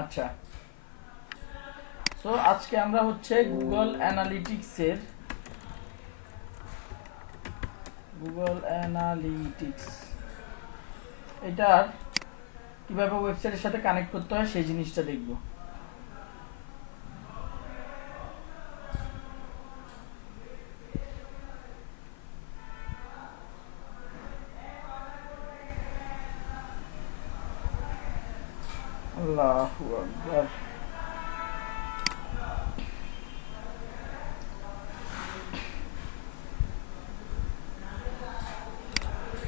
আচ্ছা, সো আজকে আমরা হচ্ছে গুগল অ্যানালিটিক্স এটার কিভাবে ওয়েবসাইটের সাথে কানেক্ট করতে হয় সেই জিনিসটা দেখব। আল্লাহু আকবার।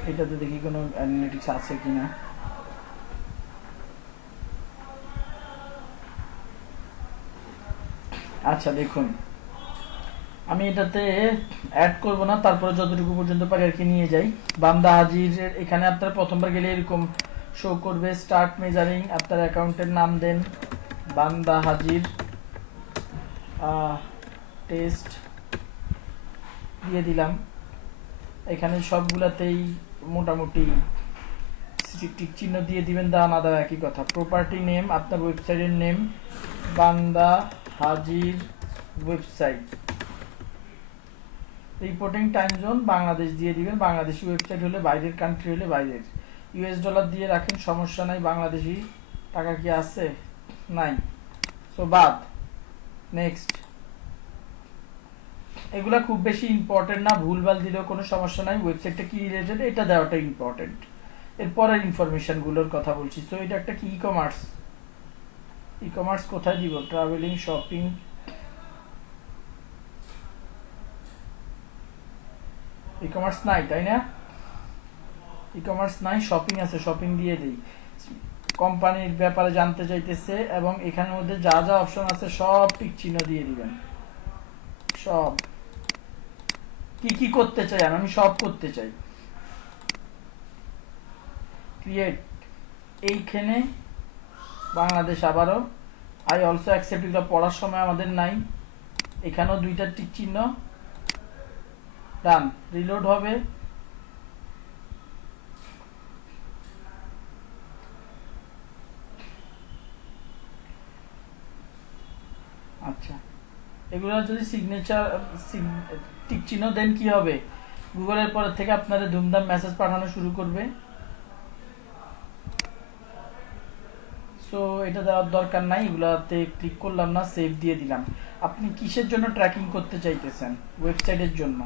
এটাতে দেখি কোনো অ্যানালিটিক্স আছে কিনা। আচ্ছা দেখুন, আমি এটাতে অ্যাড করব না, তারপরে যতটুকু পর্যন্ত পারি আর কি নিয়ে যাই। বান্দা হাজির এখানে আপনারা প্রথমবার গেলে এরকম শো করবে, স্টার্ট মেজারিং, আপনার অ্যাকাউন্টের নাম দেন, বান্দা হাজির টেস্ট দিয়ে দিলাম। এখানে সবগুলাতেই মোটামুটি টিক চিহ্ন দিয়ে দিবেন, দেওয়া না দেওয়া একই কথা। প্রপার্টি নেম, আপনার ওয়েবসাইটের নেম, বান্দা হাজির website. Reporting time zone Bangladesh দিয়ে দিবেন, বাংলাদেশি ওয়েবসাইট হলে বাইরের, কান্ট্রি হলে বাইরের। ইউএস ডলার দিয়ে রাখেন, সমস্যা নাই। বাংলাদেশি টাকা কি আছে? নাই, সো বাদ। নেক্সট। এগুলা খুব বেশি ইম্পর্টেন্ট না, ভুলভাল দিলেও কোনো সমস্যা নাই। ওয়েবসাইটটা কি রিলেটেড এটা দেওয়াটা ইম্পর্টেন্ট। এরপরের ইনফরমেশনগুলোর কথা বলছি। সো এটা একটা কি ই কমার্স কোথায় দিব? ট্রাভেলিং, শপিং, ই কমার্স নাই তাই না? ই কমার্স নাই, শপিং আছে, শপিং দিয়ে দিই। কোম্পানির ব্যাপারে জানতে চাইতেছে এবং এখানের মধ্যে যা যা অপশন আছে সব টিক চিহ্ন দিয়ে দিবেন। সব কি কি করতে চাই আমি সব করতে চাই। ক্রিয়েট, এইখানে বাংলাদেশ আবারও। আই অলসো অ্যাকসেপ্ট, এগুলো পড়ার সময় আমাদের নাই। এখানেও দুইটা টিক চিহ্ন। ডান, রিলোড হবে। আচ্ছা, এগুলো যদি সিগনেচার টিক চিহ্ন দেন কি হবে? গুগলের পর থেকে আপনাদের ধুমধাম মেসেজ পাঠানো শুরু করবে। সো এটা দেওয়ার দরকার নাই, এগুলাতে ক্লিক করলাম না, সেভ দিয়ে দিলাম। আপনি কিসের জন্য ট্র্যাকিং করতে চাইতেছেন? ওয়েবসাইটের জন্য।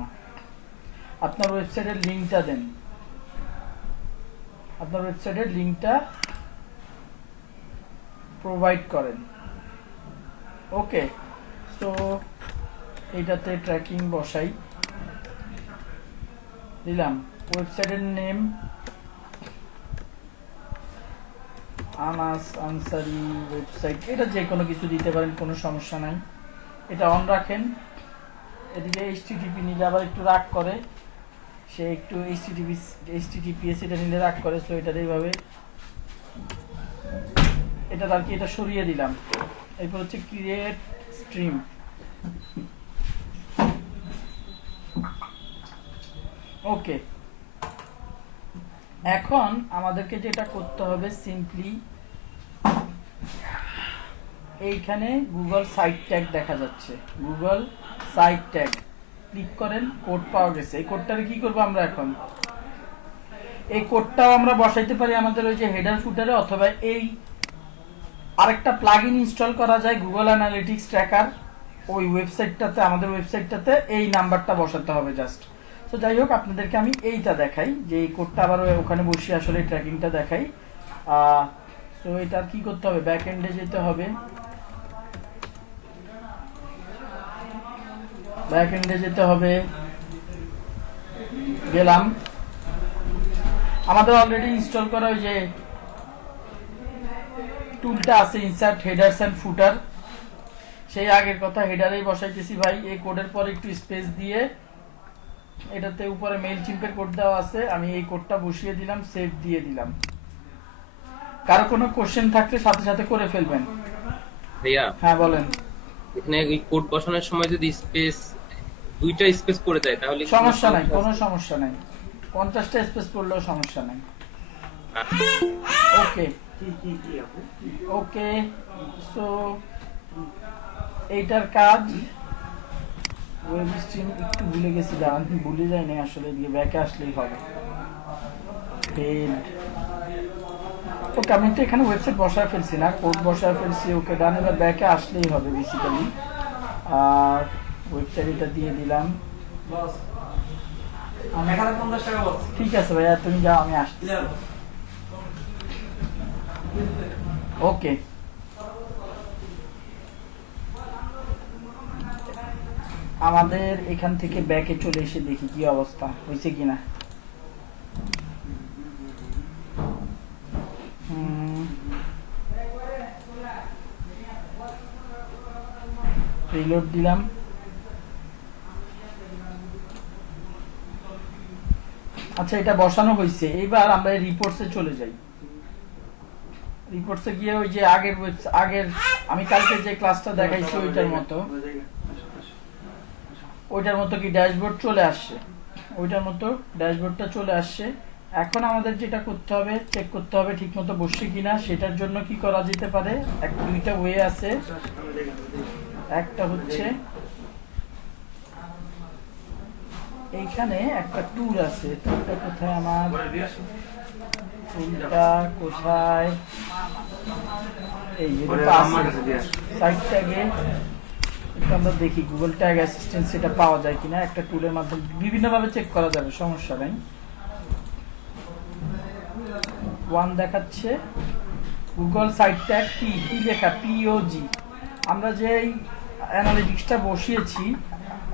আপনার ওয়েবসাইটের লিঙ্কটা দেন, আপনার ওয়েবসাইটের লিঙ্কটা প্রোভাইড করেন। ওকে, সো এইটাতে ট্র্যাকিং বসাই দিলাম। ওয়েবসাইটের নেম আনাস আনসারি ওয়েবসাইট, এটা যে কোনো কিছু দিতে পারেন, কোনো সমস্যা নাই। এটা অন রাখেন। এদিকে এইচটিটিপি নিলে আবার একটু রাগ করে, সে একটু এইচটিটিপিএস এটা নিলে রাগ করে। সো এটা এইভাবে এটা আর কি, এটা সরিয়ে দিলাম। এরপর হচ্ছে ক্রিয়েট স্ট্রিম। ওকে, এখন আমাদেরকে যেটা করতে হবে, সিম্পলি এইখানে গুগল সাইট ট্যাগ দেখা যাচ্ছে, গুগল সাইট ট্যাগ ক্লিক করেন। কোড পাওয়া গেছে। এই কোডটারে কি করব আমরা এখন? এই কোডটাও আমরা বসাইতে পারি আমাদের ওই যে হেডার ফুটারে, অথবা এই আরেকটা প্লাগইন ইনস্টল করা যায় গুগল অ্যানালিটিক্স ট্র্যাকার, ওই ওয়েবসাইটটাতে, আমাদের ওয়েবসাইটটাতে এই নাম্বারটা বসাতে হবে জাস্ট। তো যাই হোক, আপনাদেরকে আমি এইটা দেখাই যে এই কোডটা আবার ওখানে বসে আসলে ট্র্যাকিংটা দেখাই। সো এটা কি করতে হবে? ব্যাক এন্ডে যেতে হবে। ব্যাক এন্ডে যেতে হবে, গেলাম। আমাদের অলরেডি ইনস্টল করা ওই যে টুলটা আছে, ইনসার্ট হেডার্স এন্ড ফুটার, সেই আগের কথা। হেডারেই বসাইতেছি ভাই। এই কোডের পর একটু স্পেস দিয়ে, এটাতে উপরে মেইল চিম্পের কোড দেওয়া আছে, আমি এই কোডটা বসিয়ে দিলাম, সেভ দিয়ে দিলাম। কারো কোনো কোশ্চেন থাকলে সাথে সাথে করে ফেলবেন। ভাইয়া, হ্যাঁ বলেন। এখানে এই কোড বসানোর সময় যদি স্পেস দুইটা স্পেস পড়ে যায় তাহলে সমস্যা নাই, কোনো সমস্যা নাই। 50টা স্পেস পড়লেও সমস্যা নাই। ওকে ওকে, সো এইটার কাজ ওয়েব স্ট্রিম একটু ভুলে গেছিলাম, ভুলে যাইনি আসলে, দিয়ে ব্যাকে আসলেই হবে। ওকে, আমি তো এখানে ওয়েবসাইট বসায় ফেলছি না, কোড বসায় ফেলছি। ওকে ডান, এবার ব্যাকে আসলেই হবে বেসিক্যালি। আর ওয়েবসাইট এটা দিয়ে দিলাম। ঠিক আছে ভাইয়া, তুমি যাও, আমি আসছি। ওকে, আমাদের এখান থেকে ব্যাকে চলে এসে দেখি কি অবস্থা হয়েছে কিনা। রিলোড দিলাম। আচ্ছা, এটা বসানো হয়েছে। এবার আমরা রিপোর্টসে চলে যাই। রিপোর্টসে গিয়ে ওই যে আগের আমি কালকে যে ক্লাসটা দেখাইছি ওইটার মতো কি ড্যাশবোর্ড চলে আসছে, ওইটার মতো ড্যাশবোর্ডটা চলে আসছে। এখন আমাদের যেটা করতে হবে, চেক করতে হবে ঠিক মতো বসছে কিনা। সেটার জন্য কি করা যেতে পারে, দুইটা ওয়ে আছে। একটা হচ্ছে এইখানে একটা টুল আছে, টুলটা কোথায় আমার, টুলটা কোথায়, এই সাইট ট্যাগে আমরা দেখি গুগল ট্যাগ অ্যাসিস্ট্যান্ট সেটা পাওয়া যায় কিনা। একটা টুলের মাধ্যমে বিভিন্নভাবে চেক করা যাবে, সমস্যা নাই। ওয়ান দেখাচ্ছে গুগল সাইট ট্যাগ, কি কি লেখা, পিওজি। আমরা যে অ্যানালিটিক্সটা বসিয়েছি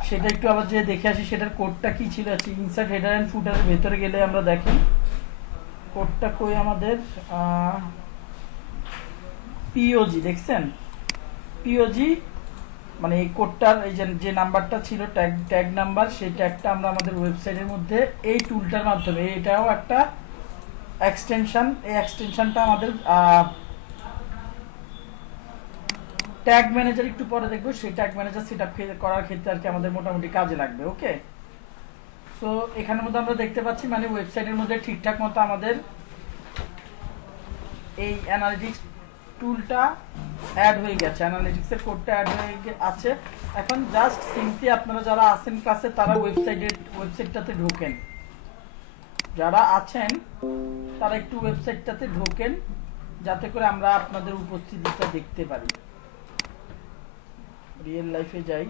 সেটা একটু আবার যে দেখে আসি, সেটার কোডটা কি ছিল। ইনসার্ট হেডার এন্ড ফুটারের ভেতরে গেলে আমরা দেখি কোডটা কই আমাদের। পিওজি দেখছেন, পিওজি মানে এই কোডটার এই যে নাম্বারটা ছিল ট্যাগ নাম্বার, সেই ট্যাগটা আমরা আমাদের ওয়েবসাইটের মধ্যে এই টুলটার মাধ্যমে, এটাও একটা এক্সটেনশন, এই এক্সটেনশনটা আমাদের ট্যাগ ম্যানেজার একটু পরে দেখবো, সেই ট্যাগ ম্যানেজার সেটআপ করার ক্ষেত্রে আর কি আমাদের মোটামুটি কাজে লাগবে। ওকে, সো এখানের মধ্যে আমরা দেখতে পাচ্ছি মানে ওয়েবসাইটের মধ্যে ঠিকঠাক মতো আমাদের এই অ্যানালিটিক্স টুলটা অ্যাড হয়ে গেছে, অ্যানালিটিক্সের কোডটা অ্যাড হয়ে আছে। এখন জাস্ট সিম্পলি আপনারা যারা আছেন ক্লাসে তারা ওয়েবসাইটটাতে ঢোকেন, যারা আছেন তারা একটু ওয়েবসাইটটাতে ঢোকেন, যাতে করে আমরা আপনাদের উপস্থিতিটা দেখতে পারি। রিয়েল লাইফে যাই,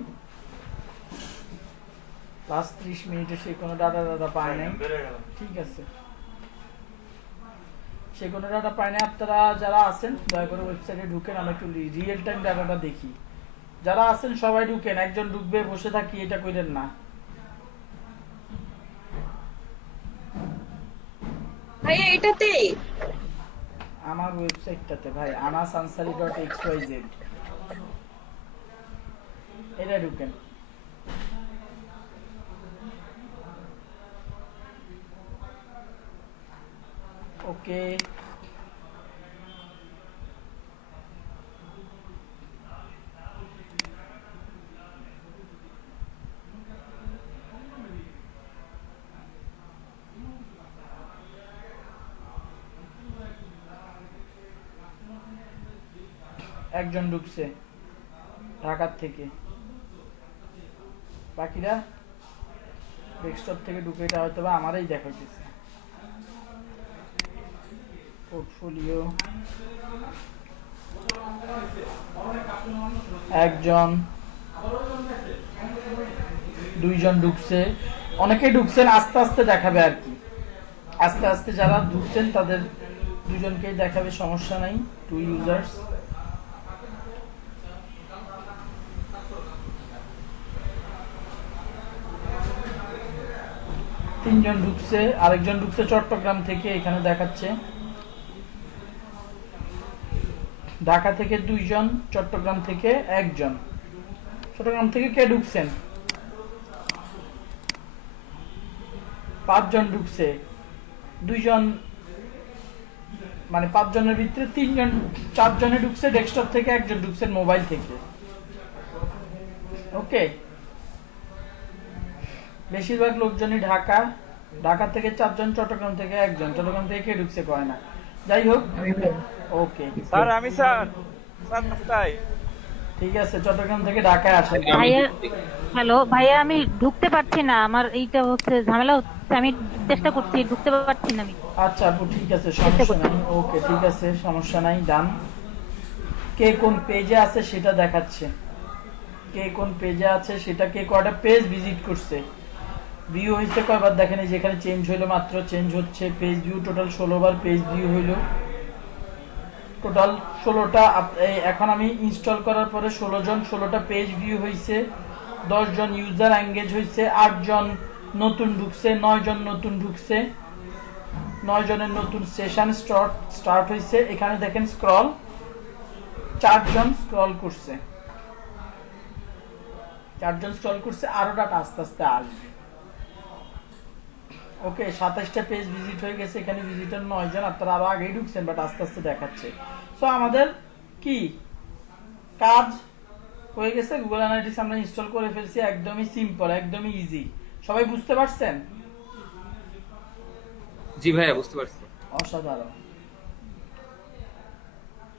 লাস্ট 30 মিনিটে সে কোনো ডাটা পায় নাই। ঠিক আছে, সে কোনো ডাটা পায় না। আপনারা যারা আছেন দয়া করে ওয়েবসাইটে ঢুকেন, আমরা একটু রিয়েল টাইম ডাটাটা দেখি। যারা আছেন সবাই ঢুকেন, একজন ঢুকবে বসে থাকি এটা কইলেন না। ভাইয়া এটাতে আমার ওয়েবসাইটটাতে ভাই anasansari.xyz এটা ঢুকেন। ওকে, একজন ঢুকছে ঢাকার থেকে, বাকিরা ডেস্কটপ থেকে ঢুকে। এটা হয়তো বা আমারই দেখাইতেছে পোর্টফোলিও। একজন, দুইজন ঢুকছে, অনেকেই ঢুকছেন, আস্তে আস্তে দেখাবে আর কি। আস্তে আস্তে যারা ঢুকছেন তাদের দুজনকেই দেখাবে, সমস্যা নাই। 2 ইউজার্স, তিনজন ঢুকছে, আরেকজন ঢুকছে চট্টগ্রাম থেকে, এখানে দেখাচ্ছে। ঢাকা থেকে 2 জন, চট্টগ্রাম থেকে 1 জন। চট্টগ্রাম থেকে কে ঢুকছেন? 5 জন ঢুকছে, 2 জন মানে 5 জনের ভিতরে 3 জন, 4 জনে ঢুকছে ডেস্কটপ থেকে, 1 জন ঢুকছেন মোবাইল থেকে। ওকে, বেশিরভাগ লোকজনই ঢাকা, ঢাকা থেকে 4 জন, চট্টগ্রাম থেকে 1 জন। চট্টগ্রাম থেকে কে ঢুকছে কয় না। যাই হোক, ওকে স্যার আমি স্যার কোথায়? ঠিক আছে, চট্টগ্রাম থেকে ঢাকায় আসেন। ভাইয়া, হ্যালো ভাইয়া, আমি ঢুকতে পারছি না, আমার এইটা হচ্ছে ঝামেলা হচ্ছে, আমি চেষ্টা করছি, ঢুকতে পারছি না আমি। আচ্ছা আপু, ঠিক আছে, সমস্যা নাই। ওকে, ঠিক আছে, সমস্যা নাই, ডান। কে কোন পেজে আছে সেটা দেখাচ্ছে, কে কোন পেজে আছে সেটা, কে কয়টা পেজ ভিজিট করছে, ভিউ হয়েছে কয়বার দেখেন। এই যেখানে চেঞ্জ হইলো, মাত্র চেঞ্জ হচ্ছে পেজ ভিউ, টোটাল 16 বার পেজ ভিউ হইলো, টোটাল 16টা। এখন আমি ইনস্টল করার পরে 16 জন, 16টা পেজ ভিউ হয়েছে, 10 জন ইউজার এঙ্গেজ হয়েছে, 8 জন নতুন ঢুকছে, 9 জন নতুন ঢুকছে, 9 জনের নতুন সেশন স্টার্ট হয়েছে। এখানে দেখেন স্ক্রল, 4 জন স্ক্রল করছে, 4 জন স্ক্রল করছে, আরো ডাটা আস্তে আস্তে আসবে। ওকে, 27টা পেজ ভিজিট হয়ে গেছে, এখানে ভিজিটর 9 জন, আপনারা আরো আগেই ঢুকছেন, বাট আস্তে আস্তে দেখাচ্ছে। সো আমাদের কি কাজ হয়ে গেছে, গুগল অ্যানালিটিক্স আমরা ইনস্টল করে ফেলছি, একদমই সিম্পল, একদমই ইজি। সবাই বুঝতে পারছেন? জি ভাইয়া, বুঝতে পারছি। অসাধারণ।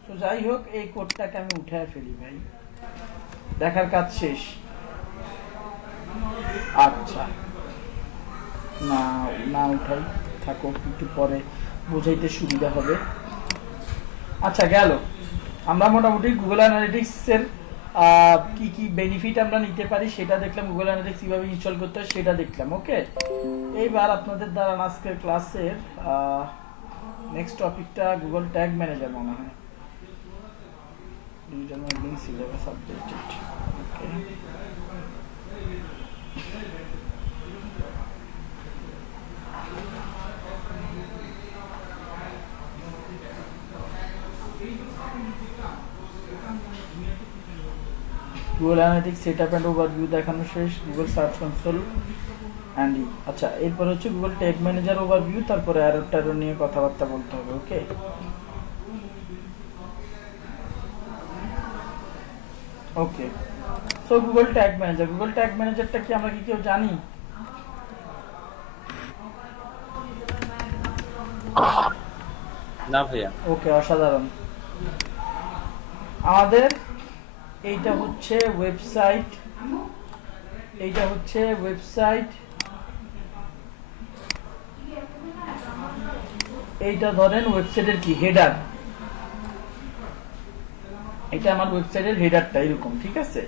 তো যাই হোক, এই কোডটাকে আমি উঠায় ফেলি ভাই, দেখার কাজ শেষ। আচ্ছা, না না উঠাই, থাকো, একটু পরে বোঝাইতে সুবিধা হবে। আচ্ছা, গেল। আমরা মোটামুটি গুগল অ্যানালিটিক্স এর কি কি বেনিফিট আমরা নিতে পারি সেটা দেখলাম, গুগল অ্যানালিটিক্স কিভাবে ইনস্টল করতে হয় সেটা দেখলাম। ওকে, এইবার আপনাদের দ্বারা আজকের ক্লাসের নেক্সট টপিকটা গুগল ট্যাগ ম্যানেজার মনে হয়, digital marketing syllabus updated. Okay, Google analytics setup and overview দেখানো শেষ, গুগল সার্চ কনসোল অ্যান্ড আচ্ছা, এরপর হচ্ছে গুগল ট্যাগ ম্যানেজার ওভারভিউ, তারপরে অ্যারো ট্যারো নিয়ে কথাবার্তা বলতে হবে। Okay, okay. So Google tag manager, Google tag ম্যানেজারটা কি আমরা কি কেউ জানি? না ভাইয়া। ওকে, অসাধারণ। আমাদের এইটা হচ্ছে ওয়েবসাইট, এইটা হচ্ছে ওয়েবসাইট, এইটা ধরেন ওয়েবসাইটের কি হেডার, এটা আমার ওয়েবসাইটের হেডারটা এরকম, ঠিক আছে।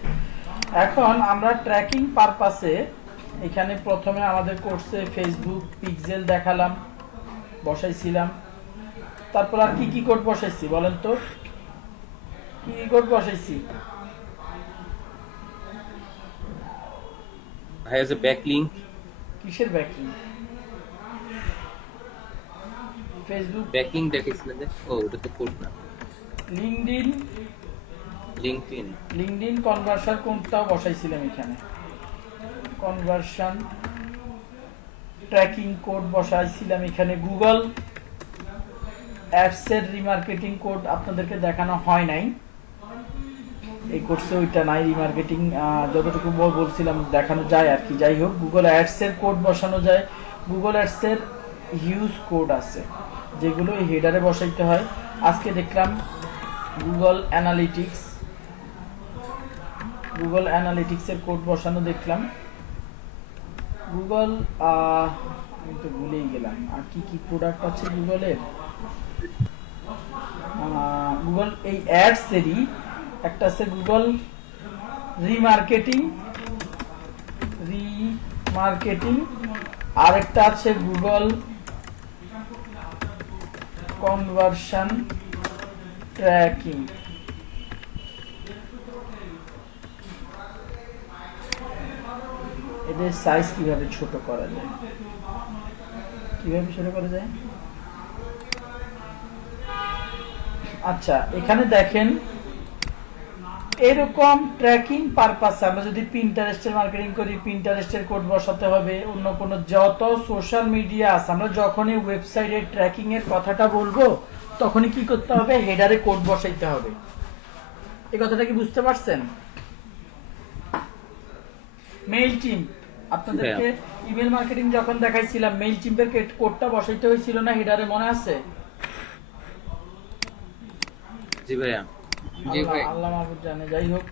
এখন আমরা ট্র্যাকিং পারপাসে এখানে প্রথমে আমাদের কোর্সে ফেসবুক পিক্সেল দেখালাম, বসাইছিলাম, তারপর আর কি কি কোড বসাইছি বলেন তো, কি কি কোড বসাইছি? ভাইয়া যে ব্যাকলিংক, কিসের ব্যাকলিং? ফেসবুক ব্যাকলিংক দেখেছিলেন যে, ও ওটা তো কোড না, লিঙ্কডইন, লিংকডইন। লিঙ্কডইন কনভার্সন কোডটাও বসাইছিলাম এখানে, কনভার্সন ট্র্যাকিং কোড বসাইছিলাম এখানে, গুগল অ্যাডস এর রিমার্কেটিং কোড আপনাদেরকে দেখানো হয় নাই এই কোর্সে, ওইটা নাই রিমার্কেটিং, যতটুকু বলছিলাম দেখানো যায় আর কি। যাই হোক, গুগল অ্যাডস এর কোড বসানো যায়, গুগল অ্যাডস এর হিউজ কোড আছে যেগুলো এই হেডারে বসাইতে হয়। আজকে দেখলাম গুগল অ্যানালিটিক্স, গুগল অ্যানালিটিক্স এর কোড বসানো দেখলাম। গুগল আমি তো ভুলেই গেলাম, আর কি কি প্রোডাক্ট আছে গুগলের। গুগল এই অ্যাডস এরই একটা আছে গুগল রিমার্কেটিং, আর একটা আছে গুগল কনভার্সন ট্র্যাকিং। এদের সাইজ কিভাবে ছোট করা যায়, কিভাবে ছোট করা যায়? আচ্ছা, এখানে দেখেন এরকম ট্র্যাকিং পারপাসে আমরা যদি পিন্টারেস্টের মার্কেটিং করি, পিন্টারেস্টের কোড বসাতে হবে, অন্য কোন যত সোশ্যাল মিডিয়া আছে, আমরা যখনই ওয়েবসাইটের ট্র্যাকিং এর কথাটা বলবো তখনই কি করতে হবে, হেডারে কোড বসাইতে হবে। এই কথাটা কি বুঝতে পারছেন? মেইল টিম, আপনাদেরকে ইমেল মার্কেটিং যখন দেখাইছিলাম মেইল চিম্পের কোডটা বসাইতে হয়েছিল না হেডারে, মনে আছে? জি ভাইয়া। জি ভাই। আল্লাহ মাহফুজ জানে। যাই হোক,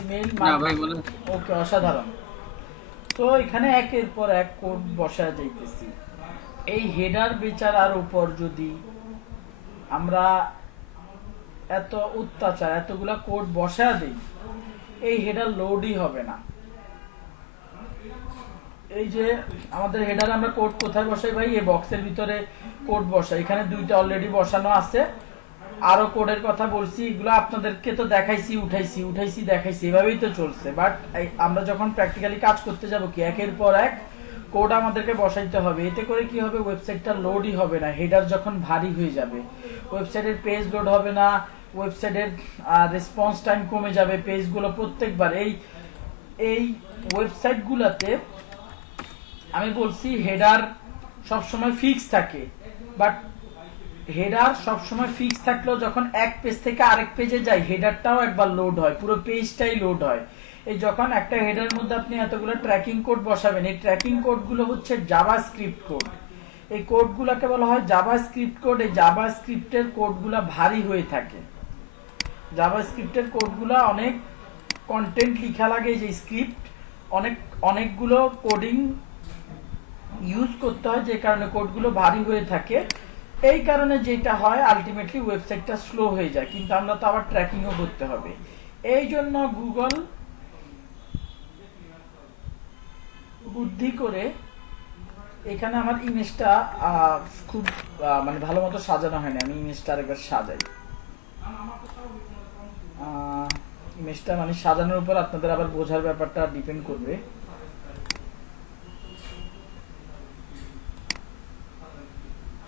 ইমেল না ভাই বলেন। ওকে, অসাধারণ। তো এখানে একের পর এক কোড বসা যাইতেছি। এই হেডার বেচারার উপর যদি আমরা এত অত্যাচার, এতগুলা কোড বসা দিই, এই হেডার লোডই হবে না। এই যে আমাদের হেডার আমরা কোড কোথায় বসাই ভাই? এই বক্সের ভিতরে কোড বসাই। এখানে দুইটা অলরেডি বসানো আছে, আরো কোডের কথা বলছি, এগুলো আপনাদেরকে তো দেখাইছি, উঠাইছি দেখাইছি, এভাবেই তো চলছে। বাট আমরা যখন প্র্যাকটিক্যালি কাজ করতে যাব কি একের পর এক কোড আমাদেরকে বসাইতে হবে। এতে করে কি হবে? ওয়েবসাইটটা লোডই হবে না। হেডার যখন ভারী হয়ে যাবে, ওয়েবসাইটের পেজ লোড হবে না, ওয়েবসাইটের রেসপন্স টাইম কমে যাবে। পেজগুলো প্রত্যেকবার এই ওয়েবসাইটগুলোতে আমি বলছি হেডার সবসময় ফিক্স থাকে, বাট হেডার সবসময় ফিক্স থাকলেও যখন এক পেজ থেকে আরেক পেজে যায় হেডারটাও একবার লোড হয়, পুরো পেজটাই লোড হয়। এই যখন একটা হেডারের মধ্যে আপনি এতগুলো ট্র্যাকিং কোড বসাবেন, এই ট্র্যাকিং কোডগুলো হচ্ছে জাভাস্ক্রিপ্ট কোড। এই কোডগুলোকে বলা হয় জাভাস্ক্রিপ্ট কোড। এই জাভাস্ক্রিপ্টের কোডগুলো ভারী হয়ে থাকে। জাভাস্ক্রিপ্টের কোডগুলো অনেক কন্টেন্ট লেখা লাগে, যে স্ক্রিপ্ট অনেকগুলো কোডিং ইউজ করতে হয়, যে কারণে কোডগুলো ভারী হয়ে থাকে। এই কারণে যেটা হয় আলটিমেটলি ওয়েবসাইটটা স্লো হয়ে যায়, কিন্তু আমরা তো আবার ট্র্যাকিংও করতে হবে। এই জন্য গুগল বুদ্ধি করে এখানে আমার ইমেজটা খুব মানে ভালো মতো সাজানো হয়নি, আমি ইমেজটা আরেকবার সাজাই। ইমেজটা মানে সাজানোর উপর আপনাদের আবার বোঝার ব্যাপারটা ডিপেন্ড করবে।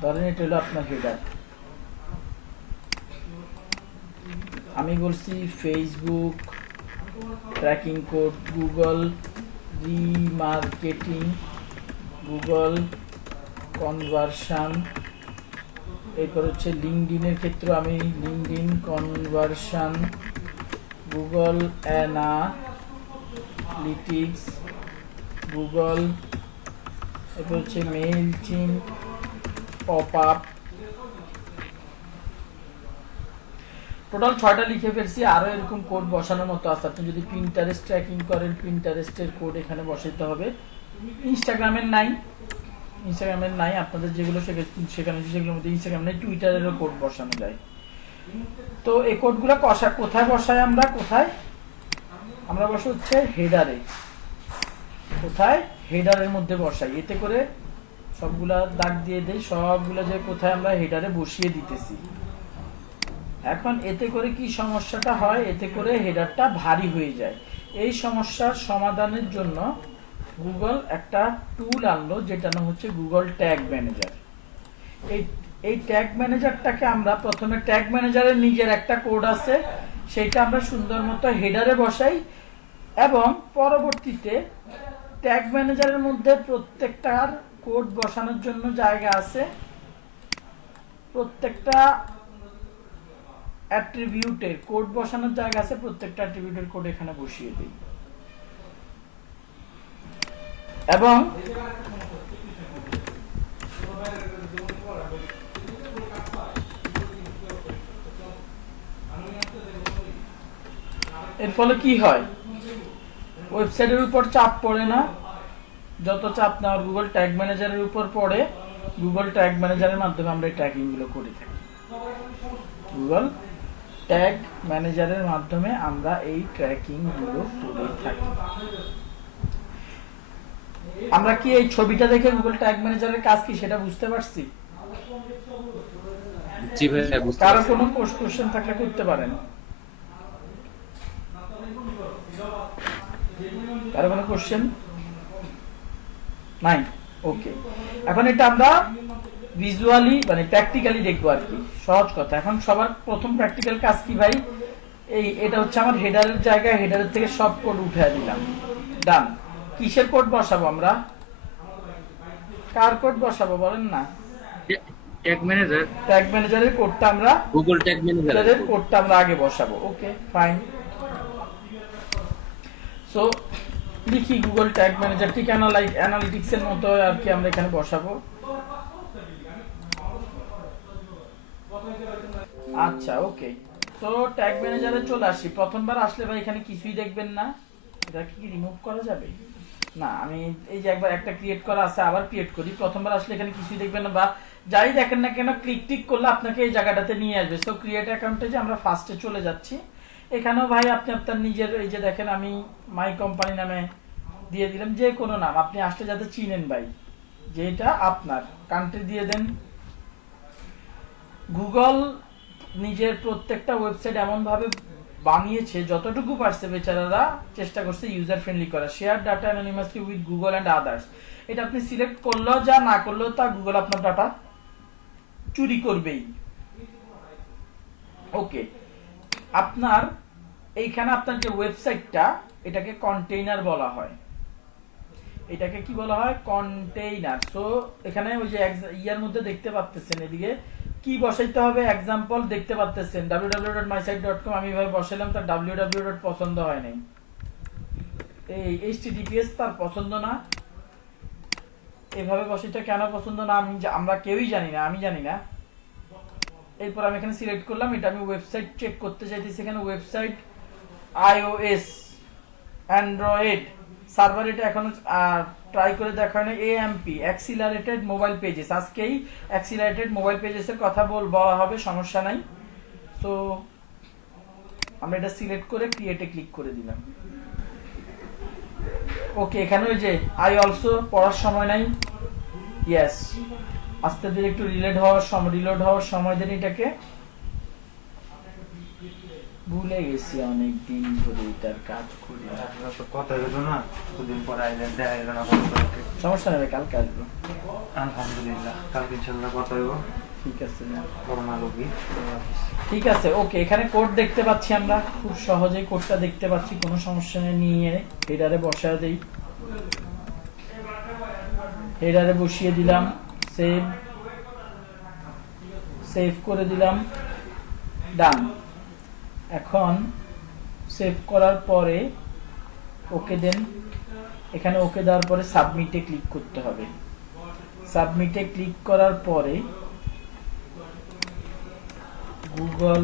ধরেন এটা হলো আপনার হেডার, আমি বলছি Facebook tracking code, Google remarketing, Google conversion, এরপর হচ্ছে লিঙ্কডিনের ক্ষেত্রে আমি LinkedIn conversion, Google analytics, Google, এরপর হচ্ছে Mailchimp, pop up. Total 6টা লিখে ফেলছি, আরো এরকম কোড বসানোর মতো আছে। আপনি যদি পিন্টারেস্ট ট্র্যাকিং করেন, পিন্টারেস্টের কোড এখানে বসাইতে হবে। ইনস্টাগ্রামের নাই, আপনাদের যেগুলো সেখানে সেগুলোর মধ্যে ইনস্টাগ্রাম নেই, টুইটারেরও কোড বসানো যায়। তো এই কোডগুলো কোথায় বসাই আমরা? আমরা বসে হচ্ছে হেডারে। কোথায়? হেডারের মধ্যে বসাই। এতে করে সবগুলা দাগ দিয়ে দেই, সবগুলা যে কোথায় আমরা হেডারে বসিয়ে দিতেছি। এখন এতে করে কি সমস্যাটা হয়? এতে করে হেডারটা ভারী হয়ে যায়। এই সমস্যার সমাধানের জন্য গুগল একটা টুল আনলো, যেটা নাম হচ্ছে গুগল ট্যাগ ম্যানেজার। এই ট্যাগ ম্যানেজারটাকে আমরা প্রথমে ট্যাগ ম্যানেজারের নিজের একটা কোড আছে, সেটা আমরা সুন্দর মতো হেডারে বসাই, এবং পরবর্তীতে ট্যাগ ম্যানেজারের মধ্যে প্রত্যেকটার কোড বসানোর জন্য জায়গা আছে। প্রত্যেকটা অ্যাট্রিবিউটের কোড বসানোর জায়গা আছে, প্রত্যেকটা অ্যাট্রিবিউটের কোড এখানে বসিয়ে দিই। এবং এর ফলে কি হয়? ওয়েবসাইটের উপর চাপ পড়ে না। যত চাপ না গুগল ট্যাগ ম্যানেজারের উপর পড়ে, গুগল ট্যাগ ম্যানেজারের মাধ্যমে আমরা এই ট্র্যাকিং গুলো করে থাকি। গুগল ট্যাগ ম্যানেজারের মাধ্যমে আমরা এই ট্র্যাকিং গুলো করে থাকি। আমরা কি এই ছবিটা দেখে গুগল ট্যাগ ম্যানেজারের কাজ কি সেটা বুঝতে পারছি? জি ভাই, বুঝতে কারো পারছি। কোনো কোশ্চেন থাকলে করতে পারেন। কারো কোনো কোশ্চেন নাই? ওকে, এখন এটা আমরা ভিজুয়ালি মানে প্র্যাকটিক্যালি দেখবো আর কি, সহজ কথা। এখন সবার প্রথম প্র্যাকটিক্যাল কাজ কি ভাই? এটা হচ্ছে আমার হেডারের জায়গায়, হেডারের থেকে সব কোড উঠিয়ে দিলাম, ডান। কিসের কোড বসাবো আমরা? কার কোড বসাবো বলেন না? Tag manager. ট্যাগ ম্যানেজারের কোডটা আমরা গুগল ট্যাগ ম্যানেজারের কোডটা আমরা আগে বসাবো। Okay fine. সো লিখি গুগল ট্যাগ ম্যানেজার, ঠিক অ্যানালিটিক্স এর মতো আর কি আমরা এখানে বসাবো। আচ্ছা ওকে, তো ট্যাগ ম্যানেজারে চলে আসি। প্রথমবার আসলে ভাই এখানে কিছুই দেখবেন না। এটা কি রিমুভ করা যাবে? না, আমি এই যে একবার একটা ক্রিয়েট করা আছে, আবার ক্রিয়েট করি। প্রথমবার আসলে এখানে কিছুই দেখবেন না, বা যাই দেখেন না কেন ক্লিক টিক করলে আপনাকে এই জায়গাটাতে নিয়ে আসবে। সো ক্রিয়েট অ্যাকাউন্টে যে আমরা ফার্স্টে চলে যাচ্ছি। এখানেও ভাই আপনি আপনার নিজের, এই যে দেখেন আমি মাই কোম্পানি নামে দিয়ে দিলাম, যে কোনো নাম আপনি আসলে যাতে চিনেন ভাই, যেটা আপনার। কান্ট্রি দিয়ে দেন। গুগল নিজের প্রত্যেকটা ওয়েবসাইট এমন ভাবে বানিয়েছে, যতটুকু পারছে বেচারারা চেষ্টা করছে ইউজার ফ্রেন্ডলি করা। Share data anonymously with Google and others, এটা আপনি সিলেক্ট করলেও যা, না করলেও তা, গুগল আপনার ডাটা চুরি করবেই। ওকে, আপনার এইখানে আপনার যে ওয়েবসাইটটা, এটাকে কন্টেইনার বলা হয়। এটাকে কি বলা হয়? কন্টেইনার। সো এখানে ওই যে ইয়ার মধ্যে দেখতে পাচ্ছেন, এদিকে কি বসাইতে হবে এক্সাম্পল দেখতে পাচ্ছেন, www.mysite.com আমি এভাবে বসাইলাম, তার www পছন্দ হয় নাই, এই https তার পছন্দ না। এভাবে বসাইতে কেন পছন্দ না আমরা কেউই জানি না, আমি জানি না। এরপর আমি এখানে সিলেক্ট করলাম, এটা আমি ওয়েবসাইট চেক করতে চাইতেছি। এখানে ওয়েবসাইট iOS অ্যান্ড্রয়েড সার্ভার, এটা এখন ট্রাই করে দেখা হয় না। AMP অ্যাক্সিলারেটেড মোবাইল পেজেস, আজকেই অ্যাক্সিলারেটেড মোবাইল পেজেস এর কথা বলা হবে, সমস্যা নাই। সো আমরা এটা সিলেক্ট করে ক্রিয়েটে ক্লিক করে দিলাম। ওকে, এখানে ওই যে আই অলসো পড়ার সময় নাই, ইয়েস। আস্তে ধীরে একটু রিলোড হওয়ার সময় দেন। এটাকে ভুলে গেছি অনেক দিন ধরে এটার কাজ করি। কথা হলো না, দুদিন পরে আইলেন দেখা গেল না। সমস্যা নেই, কালকে আসবো আলহামদুলিল্লাহ, কালকে ইনশাল্লাহ কথা হইব। ঠিক আছে না? করোনা রোগী। ঠিক আছে ওকে, এখানে কোড দেখতে পাচ্ছি আমরা, খুব সহজেই কোডটা দেখতে পাচ্ছি, কোনো সমস্যা নেই। নিয়ে হেডারে বসায় দেই, হেডারে বসিয়ে দিলাম, সেভ করে দিলাম, ডান। এখন সেভ করার পরে ওকে দেন। এখানে ওকে দেওয়ার পরে সাবমিটে ক্লিক করতে হবে। সাবমিটে ক্লিক করার পরে গুগল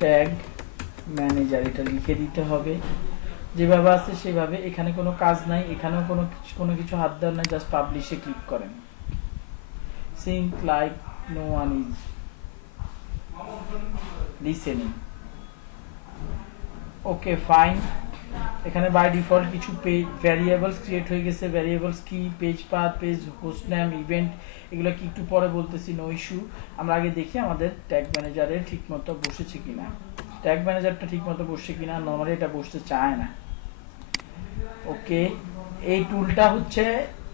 ট্যাগ ম্যানেজার এটা লিখে দিতে হবে, যেভাবে আছে সেভাবে। এখানে কোনো কাজ নাই, এখানেও কোনো কিছু হাত দেওয়ার নাই, জাস্ট পাবলিশে ক্লিক করেন। Sing like no one is listening. Okay fine. এখানে বাই ডিফল্ট কিছু ভ্যারিয়েবলস ক্রিয়েট হয়ে গেছে। ভ্যারিয়েবলস কি? Page path, page host name, event, এগুলো কি একটু পরে বলতেছি, নো ইস্যু। আমরা আগে দেখি আমাদের ট্যাগ ম্যানেজারে ঠিকমতো বসেছে কিনা, ট্যাগ ম্যানেজারটা ঠিকমতো বসছে কিনা। নরমালি এটা বসতে চায় না। ওকে, এই টুলটা হচ্ছে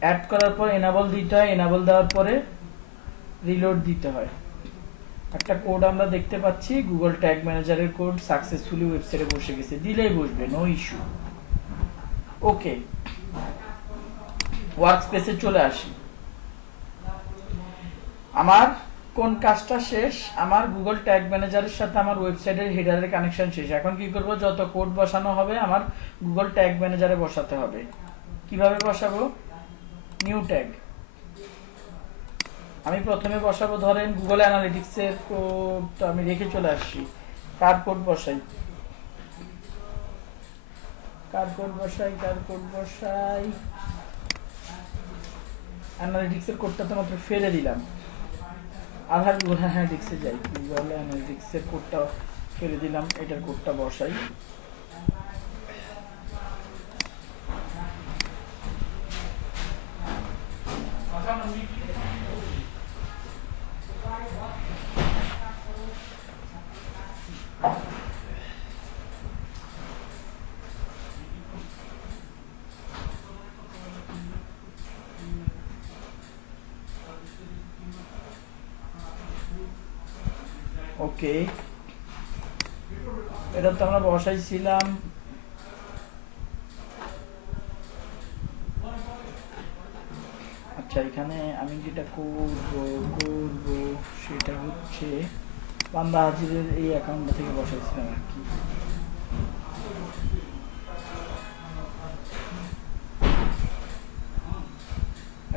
অ্যাড করার পর এনাবল দিতে হয়, এনাবল দেওয়ার পরে রিলোড দিতে হয়। একটা কোড আমরা দেখতে পাচ্ছি, গুগল ট্যাগ ম্যানেজারের কোড সাকসেসফুলি ওয়েবসাইটে বসে গেছে, দিলেই বসবে, নো ইস্যু। ওকে, ওয়ার্কস্পেসে চলে আসি। আমার কোন কাজটা শেষ? আমার গুগল ট্যাগ ম্যানেজারের সাথে আমার ওয়েবসাইটের হেডারের কানেকশন শেষ। এখন কি করব? যত কোড বসানো হবে আমার গুগল ট্যাগ ম্যানেজারে বসাতে হবে। কিভাবে বসাবো? New tag. আমি প্রথমে বসাবো ধরেন গুগল অ্যানালিটিক্স এর কোড, আমি রেখে চলে আসছি। কার কোড বসাই, অ্যানালিটিক্স এর কোডটা তো মাত্র ফেলে দিলাম। আবার গুগল অ্যানালিটিক্স এ যাই, গুগল অ্যানালিটিক্স এর কোডটা ফেলে দিলাম, এটার কোডটা বসাই। ওকে, এটা তো আমরা বসাইছিলাম। আচ্ছা, এখানে আমি যেটা করব সেটা হচ্ছে বান্দা হাজিরের এই অ্যাকাউন্ট থেকে বসাইছিলাম আর কি।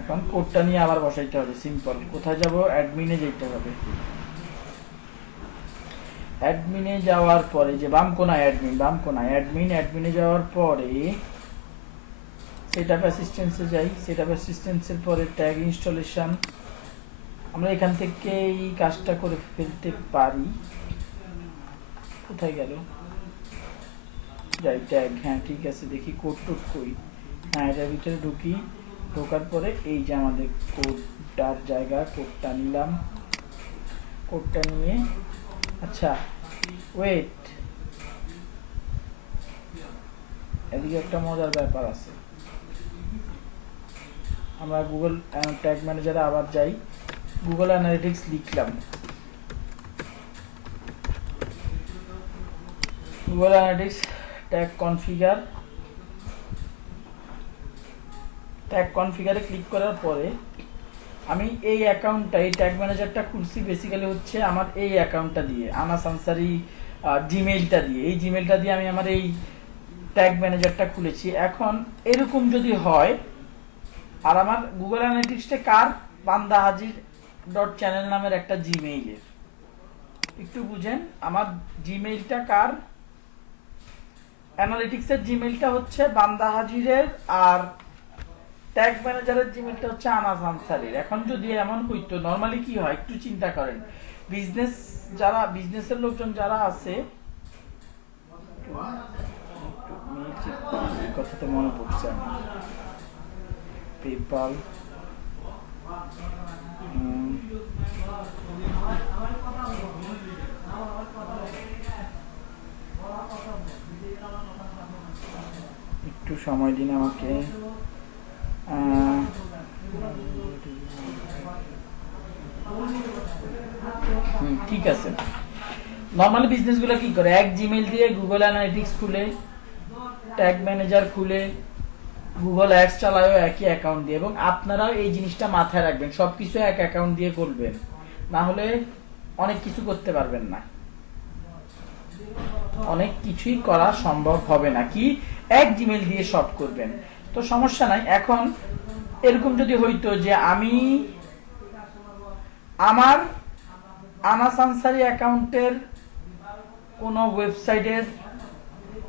এখন কোডটা নিয়ে আবার বসাইতে হবে, সিম্পল। কোথায় যাব? অ্যাডমিনে যেতে হবে। অ্যাডমিনে যাওয়ার পরে যে বাম কোনায় অ্যাডমিনে যাওয়ার পরে সেটআপ অ্যাসিস্ট্যান্সে যাই। সেটআপ অ্যাসিস্ট্যান্সের পরে ট্যাগ ইনস্টলেশন, আমরা এখান থেকে এই কাজটা করে ফেলতে পারি। কোথায় গেল? যাই ট্যাগ, হ্যাঁ ঠিক আছে, দেখি কোড টোড কই। হ্যাঁ, এটার ভিতরে ঢুকি। ঢোকার পরে এই যে আমাদের কোডটার জায়গা, কোডটা নিলাম। কোডটা নিয়ে আচ্ছা ওয়েট, এদিকে একটা মজার ব্যাপার আছে। আমরা গুগল ট্যাগ ম্যানেজারে আবার যাই, গুগল অ্যানালিটিক্স লিখলাম। গুগল অ্যানালিটিক্স ট্যাগ কনফিগারে ক্লিক করার পরে আমি এই অ্যাকাউন্টটা, এই ট্যাগ ম্যানেজারটা খুলছি বেসিক্যালি হচ্ছে আমার এই অ্যাকাউন্টটা দিয়ে, আনাস আনসারি জিমেইলটা দিয়ে। এই জিমেইলটা দিয়ে আমি আমার এই ট্যাগ ম্যানেজারটা খুলেছি। এখন এরকম যদি হয়, আর আমার গুগল অ্যানালিটিক্সটা কার? বান্দা হাজির ডট চ্যানেল নামের একটা জিমেইলের। একটু বুঝেন, আমার জিমেইলটা কার? অ্যানালিটিক্সের জিমেইলটা হচ্ছে বান্দা হাজিরের, আর ট্যাগ ম্যানেজারের জিমেইলটা হচ্ছে আনাস আনসারির। এখন যদি এমন হইতো, নরমালি কি হয় একটু চিন্তা করেন, বিজনেসের লোকজন যারা আছে, কথাতে মনে পড়ছে আমার, পেপাল, একটু সময় দিন আমাকে। ঠিক আছে, নর্মালি বিজনেসগুলো কি করে, এক জিমেইল দিয়ে গুগল অ্যানালিটিক্স খুলে, ট্যাগ ম্যানেজার খুলে, গুগল অ্যাডস চালায়ও একই অ্যাকাউন্ট দিয়ে। এবং আপনারাও এই জিনিসটা মাথায় রাখবেন, সবকিছু এক অ্যাকাউন্ট দিয়ে করবেন, না হলে অনেক কিছু করতে পারবেন না, অনেক কিছুই করা সম্ভব হবে না। কি এক জিমেইল দিয়ে সব করবেন তো সমস্যা নাই। এখন এরকম যদি হইতো যে আমি আমার আনাস আনসারি অ্যাকাউন্টের কোনো ওয়েবসাইটের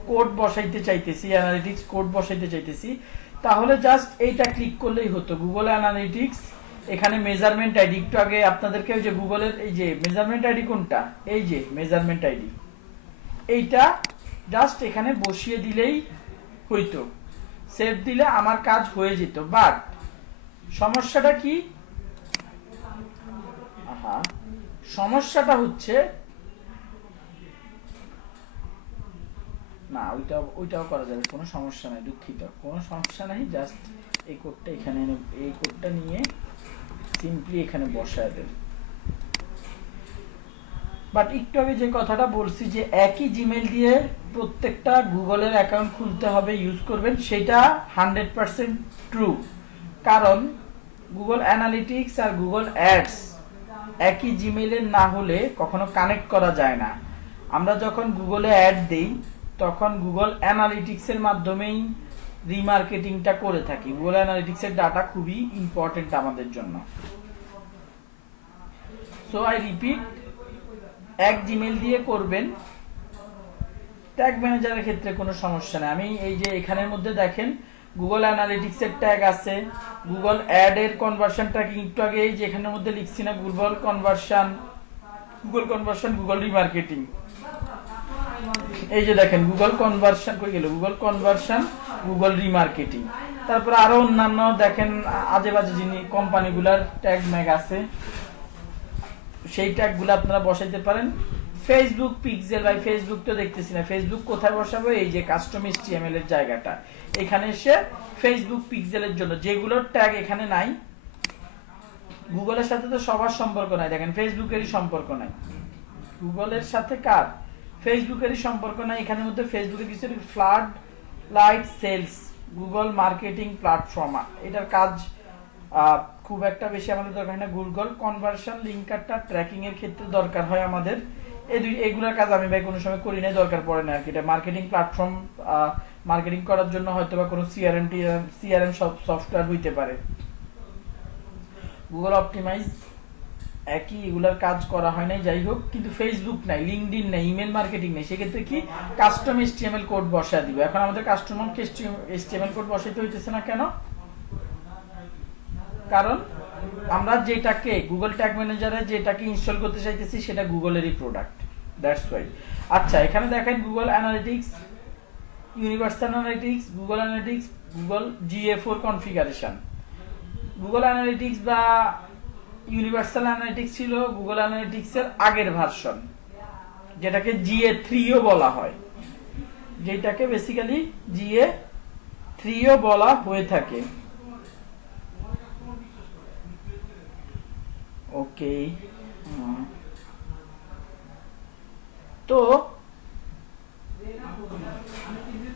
কোড বসাইতে চাইতেছি, অ্যানালিটিক্স কোড বসাইতে চাইতেছি, তাহলে জাস্ট এইটা ক্লিক করলেই হতো, গুগল অ্যানালিটিক্স। এখানে মেজারমেন্ট আইডি, একটু আগে আপনাদেরকে ওই যে গুগলের এই যে মেজারমেন্ট আইডি কোনটা, এই যে মেজারমেন্ট আইডি, এইটা জাস্ট এখানে বসিয়ে দিলেই হইতো, সেভ দিলে আমার কাজ হয়ে যেত। বাট সমস্যাটা কি? সমস্যাটা হচ্ছে না, ওইটাও করা যাবে, কোনো সমস্যা নাই, দুঃখিত, কোনো সমস্যা নাই। জাস্ট এই কোডটা এখানে এনে, এই কোডটা নিয়ে সিম্পলি এখানে বসায় দেব। বাট একটু আগে যে কথাটা বলছি যে একই জিমেইল দিয়ে প্রত্যেকটা গুগলের অ্যাকাউন্ট খুলতে হবে, ইউজ করবেন, সেটা 100% ট্রু। কারণ গুগল অ্যানালিটিক্স আর গুগল অ্যাডস একই জিমেইলের না হলে কখনো কানেক্ট করা যায় না। আমরা যখন গুগলে অ্যাড দেই তখন গুগল অ্যানালিটিক্সের মাধ্যমেই রিমার্কেটিংটা করে থাকি। গুগল অ্যানালিটিক্সের ডাটা খুবই ইম্পর্টেন্ট আমাদের জন্য। সো আই রিপিট, এক জিমেইল দিয়ে করবেন। ট্যাগ ম্যানেজারের ক্ষেত্রে কোনো সমস্যা নেই। আমি এই যে এখানের মধ্যে দেখেন গুগল অ্যানালিটিক্সের ট্যাগ আছে, গুগল অ্যাড এর কনভার্সনটা কি একটু আগে এই যে এখানের মধ্যে লিখছি না, গুগল কনভার্সন, গুগল রিমার্কেটিং। এই যে দেখেন গুগল কনভার্সন কই গেল, গুগল কনভার্সন, গুগল রিমার্কেটিং। তারপর আরো অন্যান্য দেখেন আজে বাজে জিনিস কোম্পানিগুলার ট্যাগ ম্যাগ আছে, সেই ট্যাগগুলো আপনারা বসাইতে পারেন। ফেসবুক পিক্সেল, ভাই ফেসবুক তো দেখতেছি না, ফেসবুক কোথায় বসাবো? এই যে কাস্টম এইচটিএমএল এর জায়গাটা, এখানে এসে ফেসবুক পিক্সেলের জন্য যেগুলোর ট্যাগ এখানে নাই, গুগলের সাথে তো সবার সম্পর্ক নাই, দেখেন ফেসবুকেরই সম্পর্ক নাই, গুগলের সাথে কার? ফেসবুকেরই সম্পর্ক নাই। এখানের মধ্যে ফেসবুকের কিছু flood light sales, Google marketing platform, এটার কাজ খুব একটা বেশি আমাদের দরকার হয় না। গুগল কনভার্সন লিঙ্কারটা ট্র্যাকিং এর ক্ষেত্রে দরকার হয় আমাদের। এগুলোর কাজ আমি ভাই কোনো সময় করি না, দরকার পড়ে না আর কি। এটা মার্কেটিং প্ল্যাটফর্ম, মার্কেটিং করার জন্য হয়তো বা কোনো সিআরএম সফটওয়্যার হইতে পারে। গুগল অপটিমাইজ একই, এগুলার কাজ করা হয় নাই, যাই হোক। কিন্তু ফেসবুক নাই, লিঙ্কডইন নাই, ইমেল মার্কেটিং নাই, সেক্ষেত্রে কি কাস্টম এইচটিএমএল কোড বসা দিব। এখন আমাদের কাস্টমার এইচটিএমএল কোড বসাইতে হইতেছে না কেন? কারণ আমরা যেটাকে গুগল ট্যাগ ম্যানেজারে যেটাকে ইনস্টল করতে চাইতেছি সেটা গুগলেরই প্রোডাক্ট, দ্যাটস ওয়াই। আচ্ছা, এখানে দেখেন Google analytics, universal analytics, Google analytics, Google GA4 configuration. Google analytics বা ইউনিভার্সাল অ্যানালিটিক্স ছিল গুগল অ্যানালিটিক্সের আগের ভার্সন, যেটাকে GA3ও বলা হয়, যেটাকে বেসিক্যালি GA3ও বলা হয়ে থাকে। ওকে, তো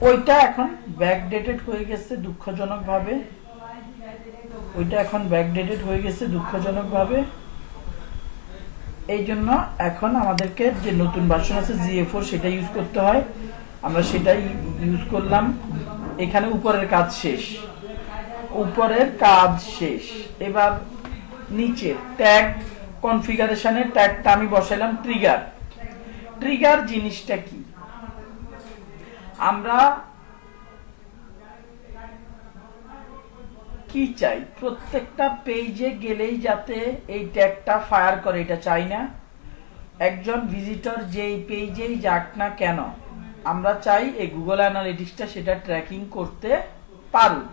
ওইটা এখন ব্যাকডেটেড হয়ে গেছে দুঃখজনকভাবে, এই জন্য এখন আমাদেরকে যে নতুন ভার্সন আছে GA4 সেটা ইউজ করতে হয়। আমরা সেটাই ইউজ করলাম। এখানে উপরের কাজ শেষ। এবার নিচের ট্যাগ কনফিগারেশনের ট্যাগটা আমি বসাইলাম ট্রিগার জিনিসটা কি? আমরা কি চাই? প্রত্যেকটা পেজে গেলেই যাতে এই ট্যাগটা ফায়ার করে, এটা চাই না। একজন ভিজিটর যেই পেজেই যাক না কেন, আমরা চাই এই গুগল অ্যানালিটিক্সটা সেটা ট্র্যাকিং করতে পারুক।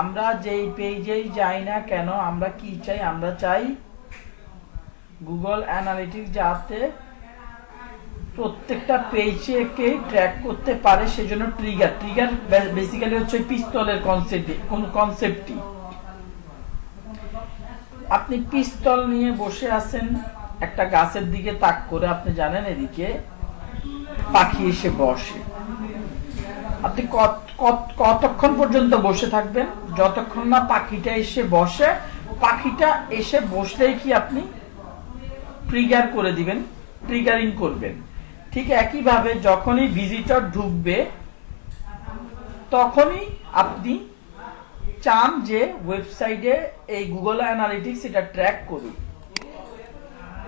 আমরা যেই পেজেই যাই না কেন, আমরা কি চাই? আমরা চাই গুগল অ্যানালিটিক্স যাতে প্রত্যেকটা পেজকে ট্র্যাক করতে পারে, সেজন্য ট্রিগার বেসিক্যালি হচ্ছে পিস্তলের কনসেপ্টটি। আপনি পিস্তল নিয়ে বসে আছেন একটা গাছের দিকে তাক করে, আপনি জানেন এদিকে পাখি এসে বসে। আপনি কতক্ষণ পর্যন্ত বসে থাকবেন? যতক্ষণ না পাখিটা এসে বসে। পাখিটা এসে বসলেই কি আপনি ট্রিগার করে দিবেন, ট্রিগারিং করবেন। ঠিক একইভাবে যখনই ভিজিটর ঢুকবে তখনই আপনি চান যে ওয়েবসাইটে এই গুগল অ্যানালিটিক্স এটা ট্র্যাক করুন।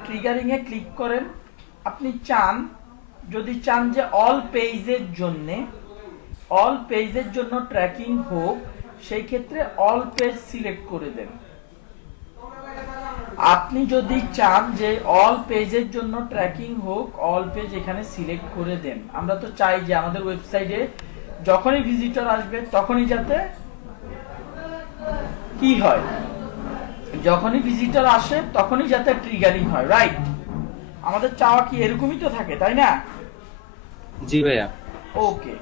ট্রিগারিং এ ক্লিক করেন। আপনি যদি চান যে অল পেজের জন্য ট্র্যাকিং হোক, সেই ক্ষেত্রে অল পেজ সিলেক্ট করে দেন। আপনি যদি চান যে অল পেজের জন্য ট্র্যাকিং হোক, অল পেজ এখানে সিলেক্ট করে দেন। আমরা তো চাই যে আমাদের ওয়েবসাইটে যখনই ভিজিটর আসবে তখনই যাতে কি হয়, যখনই ভিজিটর আসে তখনই যাতে ট্রিগারিং হয়, রাইট? আমাদের চাওয়া কি এরকমই তো থাকে, তাই না? জি ভাইয়া। ওকে,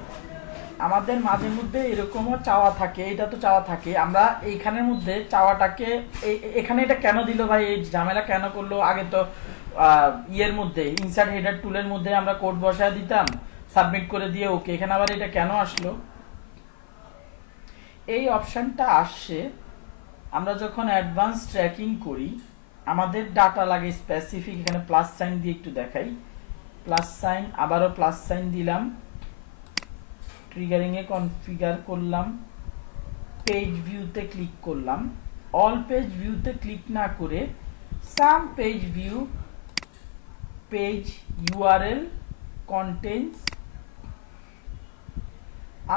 আমাদের মাঝে মধ্যে এরকমও চাওয়া থাকে, এটা তো চাওয়া থাকে। আমরা এইখানের মধ্যে চাওয়াটাকে এখানে এটা কেন দিল ভাই, এই ঝামেলা কেন করলো? আগে তো ইয়ের মধ্যে ইনসার্ট হেডার টুলের মধ্যে আমরা কোড বসায় দিতাম, সাবমিট করে দিয়ে ওকে। এখানে আবার এটা কেন আসলো? এই অপশনটা আসছে আমরা যখন অ্যাডভান্স ট্র্যাকিং করি, আমাদের ডাটা লাগে স্পেসিফিক। এখানে প্লাস সাইন দিয়ে একটু দেখাই, প্লাস সাইন, আবারও প্লাস সাইন দিলাম, ট্রিগারিং এ কনফিগার করলাম, পেজ ভিউতে ক্লিক করলাম। অল পেজ ভিউতে ক্লিক না করে some page view, page URL, contents.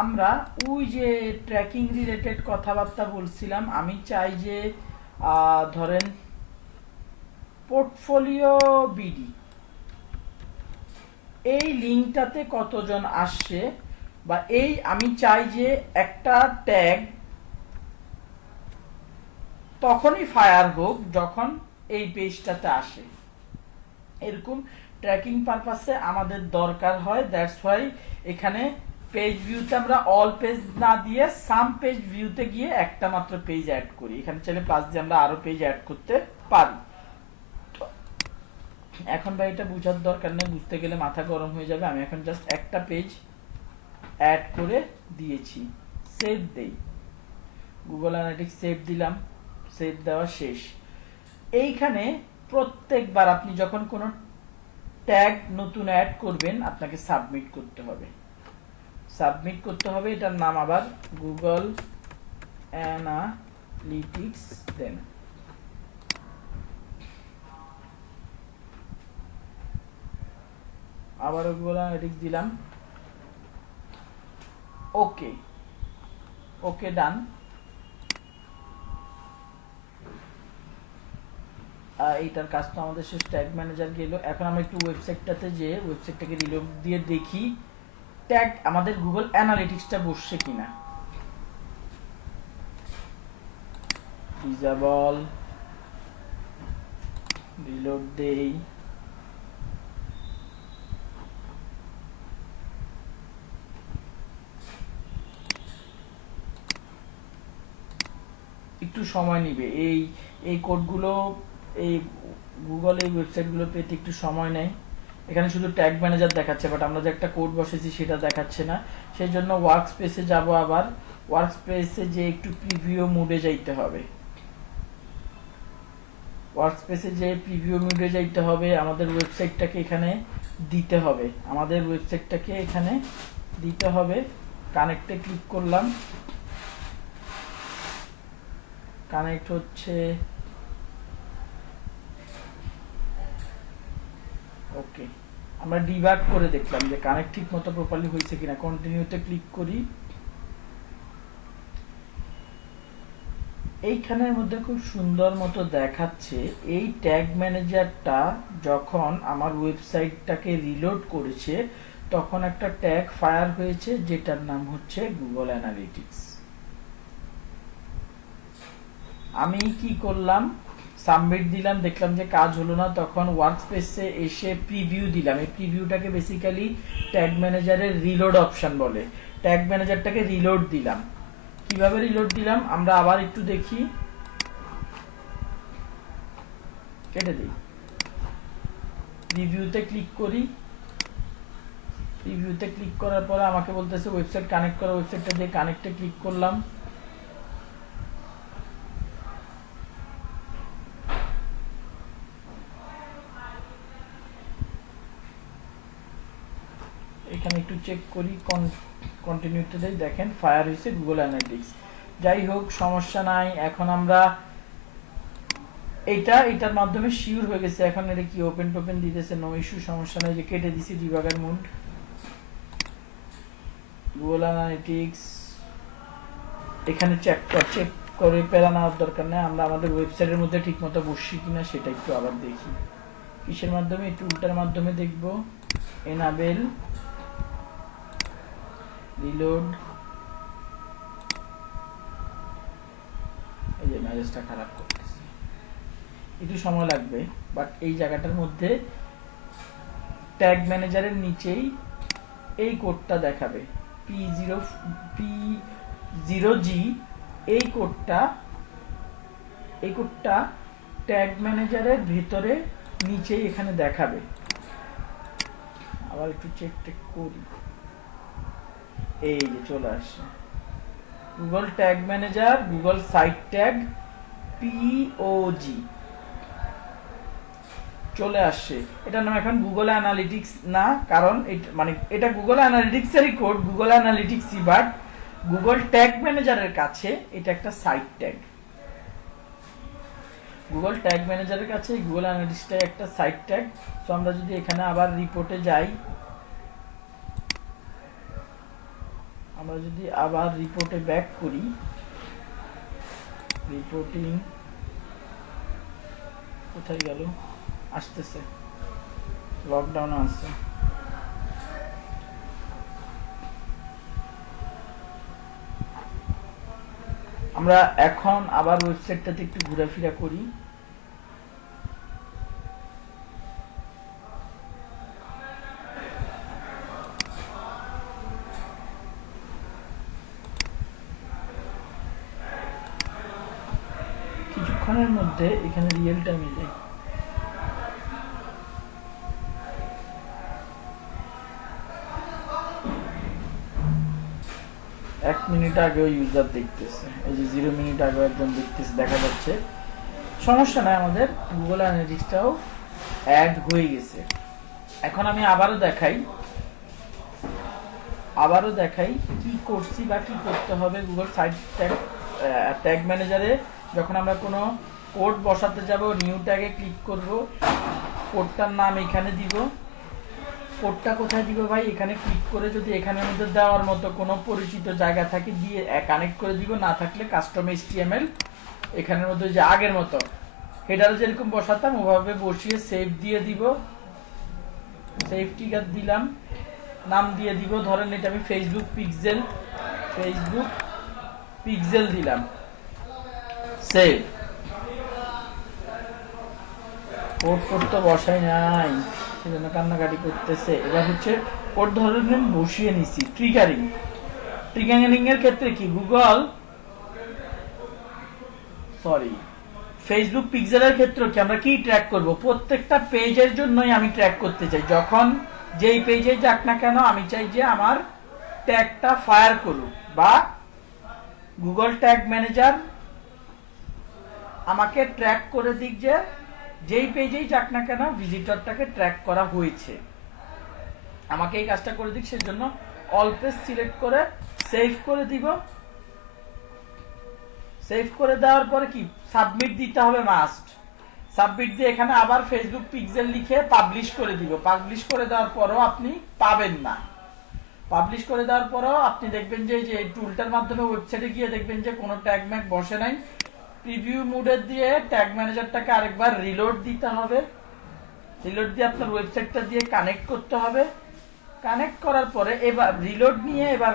আমরা ওই যে ট্র্যাকিং রিলেটেড কথাবার্তা বলছিলাম, আমি চাই যে ধরেন পোর্টফোলিও বিডি, এই লিঙ্কটাতে কতজন আসছে, বা এই আমি চাই যে একটা ট্যাগ তখনই ফায়ার হোক যখন এই পেজটাতে আসে। এরকম ট্র্যাকিং পারপাসে আমাদের দরকার হয়। দ্যাটস ওয়াই এখানে পেজ ভিউতে আমরা অল পেজ না দিয়ে সাম পেজ ভিউতে গিয়ে একটা মাত্র পেজ অ্যাড করি। এখানে চাইলে প্লাস দিয়ে আমরা আরো পেজ অ্যাড করতে পারি। এখন ভাই এটা বুঝার দরকার নেই, বুঝতে গেলে মাথা গরম হয়ে যাবে। আমি এখন জাস্ট একটা পেজ অ্যাড করে দিয়েছি, সেভ দেই, গুগল অ্যানালিটিক্স সেভ দিলাম, সেভ দেওয়া শেষ। এইখানে প্রত্যেকবার আপনি যখন কোনো ট্যাগ নতুন অ্যাড করবেন আপনাকে সাবমিট করতে হবে। এটার নাম আবার গুগল অ্যানালিটিক্স দেন। আবারও গুগল অ্যানালিটিক্স দিলাম, ওকে ওকে ডান। এইটার কাজ তো আমাদের শেষ, ট্যাগ ম্যানেজার গেল। এখন আমরা একটু ওয়েবসাইটটাতে যে ওয়েবসাইটটাকে রিলোড দিয়ে দেখি ট্যাগ আমাদের গুগল অ্যানালিটিক্সটা বসছে কিনা। ডিসেবল, রিলোড দেই, একটু সময় নিবে এই কোডগুলো, এই গুগল এই ওয়েবসাইটগুলো পেতে একটু সময় নেয়। এখানে শুধু ট্যাগ ম্যানেজার দেখাচ্ছে, বাট আমরা যে একটা কোড বসেছি সেটা দেখাচ্ছে না। সেই জন্য ওয়ার্ক স্পেসে যাব, আবার ওয়ার্ক স্পেসে যে একটু প্রিভিউ মোডে যাইতে হবে। ওয়ার্ক স্পেসে যে প্রিভিউ মোডে যাইতে হবে, আমাদের ওয়েবসাইটটাকে এখানে দিতে হবে, আমাদের ওয়েবসাইটটাকে এখানে দিতে হবে। কানেক্টে ক্লিক করলাম, কানেক্ট হচ্ছে, ওকে। আমরা ডিবাগ করে দেখলাম যে কানেক্ট ঠিক মতো প্রপারলি হয়েছে কিনা। কন্টিনিউতে ক্লিক করি, এইখানের মধ্যে খুব সুন্দর মতো দেখাচ্ছে এই ট্যাগ ম্যানেজারটা যখন আমার ওয়েবসাইটটাকে রিলোড করেছে তখন একটা ট্যাগ ফায়ার হয়েছে যেটার নাম হচ্ছে গুগল অ্যানালিটিক্স। আমি কি করলাম, সাবমিট দিলাম, দেখলাম যে কাজ হলো না, তখন ওয়ার্কস্পেসে এসে প্রিভিউ দিলাম। এই প্রিভিউটাকে বেসিক্যালি ট্যাগ ম্যানেজারের রিলোড অপশন বলে। ট্যাগ ম্যানেজারটাকে রিলোড দিলাম। কিভাবে রিলোড দিলাম আমরা আবার একটু দেখি, কেটে দিই, রিভিউতে ক্লিক করি। রিভিউতে ক্লিক করার পরে আমাকে বলতেছে ওয়েবসাইট কানেক্ট করা, ওয়েবসাইটটা দিয়ে কানেক্টে ক্লিক করলাম। এখানে একটু চেক করি, কন্টিনিউতে দেই, দেখেন ফায়ার হয়েছে গুগল অ্যানালিটিক্স। যাই হোক সমস্যা নাই, এখন আমরা এটার মাধ্যমে শিওর হয়ে গেছে। এখন এটা কি ওপেন টোপেন দিতেছে, নো ইস্যু, সমস্যা নাই, যে কেটে দিছি ডিবাগার মোড। গুগল অ্যানালিটিক্স এখানে চেক করে পেরা নেওয়ার দরকার নেই, আমরা আমাদের ওয়েবসাইটের মধ্যে ঠিক মতো বসছি কিনা সেটা একটু আবার দেখি। কিসের মাধ্যমে, একটু উল্টার মাধ্যমে দেখবো। এনাবেল রিলোড, এই যে মেসেজটা খারাপ করতেছে, একটু সময় লাগবে, বাট এই জায়গাটার মধ্যে ট্যাগ ম্যানেজারের নিচেই এই কোডটা দেখাবে P0G। এই কোডটা ট্যাগ ম্যানেজারের ভেতরে নিচেই এখানে দেখাবে। আবার একটু চেক করি, এই যে চলে আসছে Google tag manager, Google site tag POG চলে আসছে। এটার নাম এখন গুগল অ্যানালিটিক্স না, কারণ এটা গুগল অ্যানালিটিক্সেরই কোড, গুগল অ্যানালিটিক্সই, বাট গুগল ট্যাগ ম্যানেজারের কাছে এটা একটা সাইট ট্যাগ। গুগল ট্যাগ ম্যানেজারের কাছে গুগল অ্যানালিটিক্সটা একটা সাইট ট্যাগ। সো আমরা যদি এখানে আবার রিপোর্টে যাই, আমরা যদি আবার রিপোর্টে ব্যাক করি, রিপোর্টিং কোথায় গেল, আসতেছে, লকডাউনে আসছে। আমরা এখন আবার ওয়েবসাইটটাতে একটু ঘোরাফেরা করি। কিছুক্ষণের মধ্যে এখানে রিয়েল টাইমে যাই, এক মিনিট আগেও ইউজার দেখতেছে, এই যে 0 মিনিট আগে একজন দেখতেছে, দেখা যাচ্ছে। সমস্যা নাই, আমাদের গুগল অ্যানালিটিক্সটাও অ্যাড হয়ে গেছে। এখন আমি আবারও দেখাই কি করছি বা কি করতে হবে। গুগল সাইট ট্যাগ ম্যানেজারে যখন আমরা কোনো কোড বসাতে যাব, নিউ ট্যাগে ক্লিক করব, কোডটার নাম এখানে দিব, কোডটা কোথায় দিব ভাই? এখানে ক্লিক করে যদি এখানের মধ্যে দেওয়ার মতো কোনো পরিচিত জায়গা থাকে দিয়ে কানেক্ট করে দিব, না থাকলে কাস্টম HTML এখানের মধ্যে যে আগের মতো হেডারে যেরকম বসাতাম ওভাবে বসিয়ে সেভ দিয়ে দিব। সেভ টিকার দিলাম, নাম দিয়ে দিব, ধরেন এটা আমি ফেসবুক পিক্সেল দিলাম, সেভ। কোড তো বসাই নাই, সেজন্য কান্নাকাটি করতেছে। এবার হচ্ছে কোড ধরেন বসিয়ে নিছি। ট্রিগারিং এর ক্ষেত্রে কি গুগল ফেসবুক পিক্সেলের ক্ষেত্রে কি আমরা কি ট্র্যাক করব? প্রত্যেকটা পেজের জন্যই আমি ট্র্যাক করতে চাই। যখন যেই পেজে যাক না কেন আমি চাই যে আমার ট্যাগটা ফায়ার করুক, বা গুগল ট্যাগ ম্যানেজার আমাকে ট্র্যাক করে দিক যে যেই পেজেই যাক না কেন ভিজিটরটাকে ট্র্যাক করা হয়েছে, আমাকে এই কাজটা করে দিক। সেজন্য অল পেজ সিলেক্ট করে সেভ করে দিব। সেভ করে দেওয়ার পরে কি সাবমিট দিতে হবে, মাস্ট। সাবমিট দিয়ে এখানে আবার ফেসবুক পিক্সেল লিখে পাবলিশ করে দিব। পাবলিশ করে দেওয়ার পরও আপনি পাবেন না। পাবলিশ করে দেওয়ার পরও আপনি দেখবেন যে এই টুলটার মাধ্যমে ওয়েবসাইটে গিয়ে দেখবেন যে কোনো ট্যাগ ম্যাগ বসে নাই। প্রিভিউ মোডে দিয়ে ট্যাগ ম্যানেজারটাকে আরেকবার রিলোড দিতে হবে। রিলোড দিয়ে আপনার ওয়েবসাইটটা দিয়ে কানেক্ট করতে হবে। কানেক্ট করার পরে এবার রিলোড নিয়ে এবার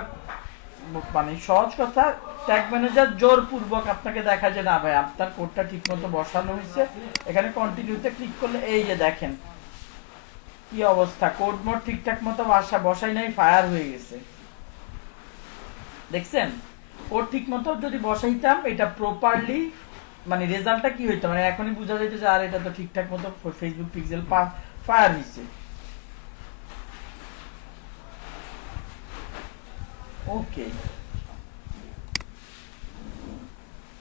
মানে সহজ কথা, ট্যাগ ম্যানেজার জোরপূর্বক আপনাকে দেখা যে না ভাই আপনার কোডটা ঠিকমতো বসানো হয়েছে। এখানে কন্টিনিউতে ক্লিক করলে এই যে দেখেন কি অবস্থা, কোড মোড ঠিকঠাক মতো বসাই নাই, ফায়ার হয়ে গেছে। দেখছেন? কোড ঠিক মতো যদি বসাইতাম এটা প্রপারলি মানে রেজাল্টটা কি হইতো, মানে এখনই বোঝা যাইতো যে আর এটা তো ঠিকঠাক মতো ফেসবুক পিক্সেল ফায়ার হয়েছে। ওকে,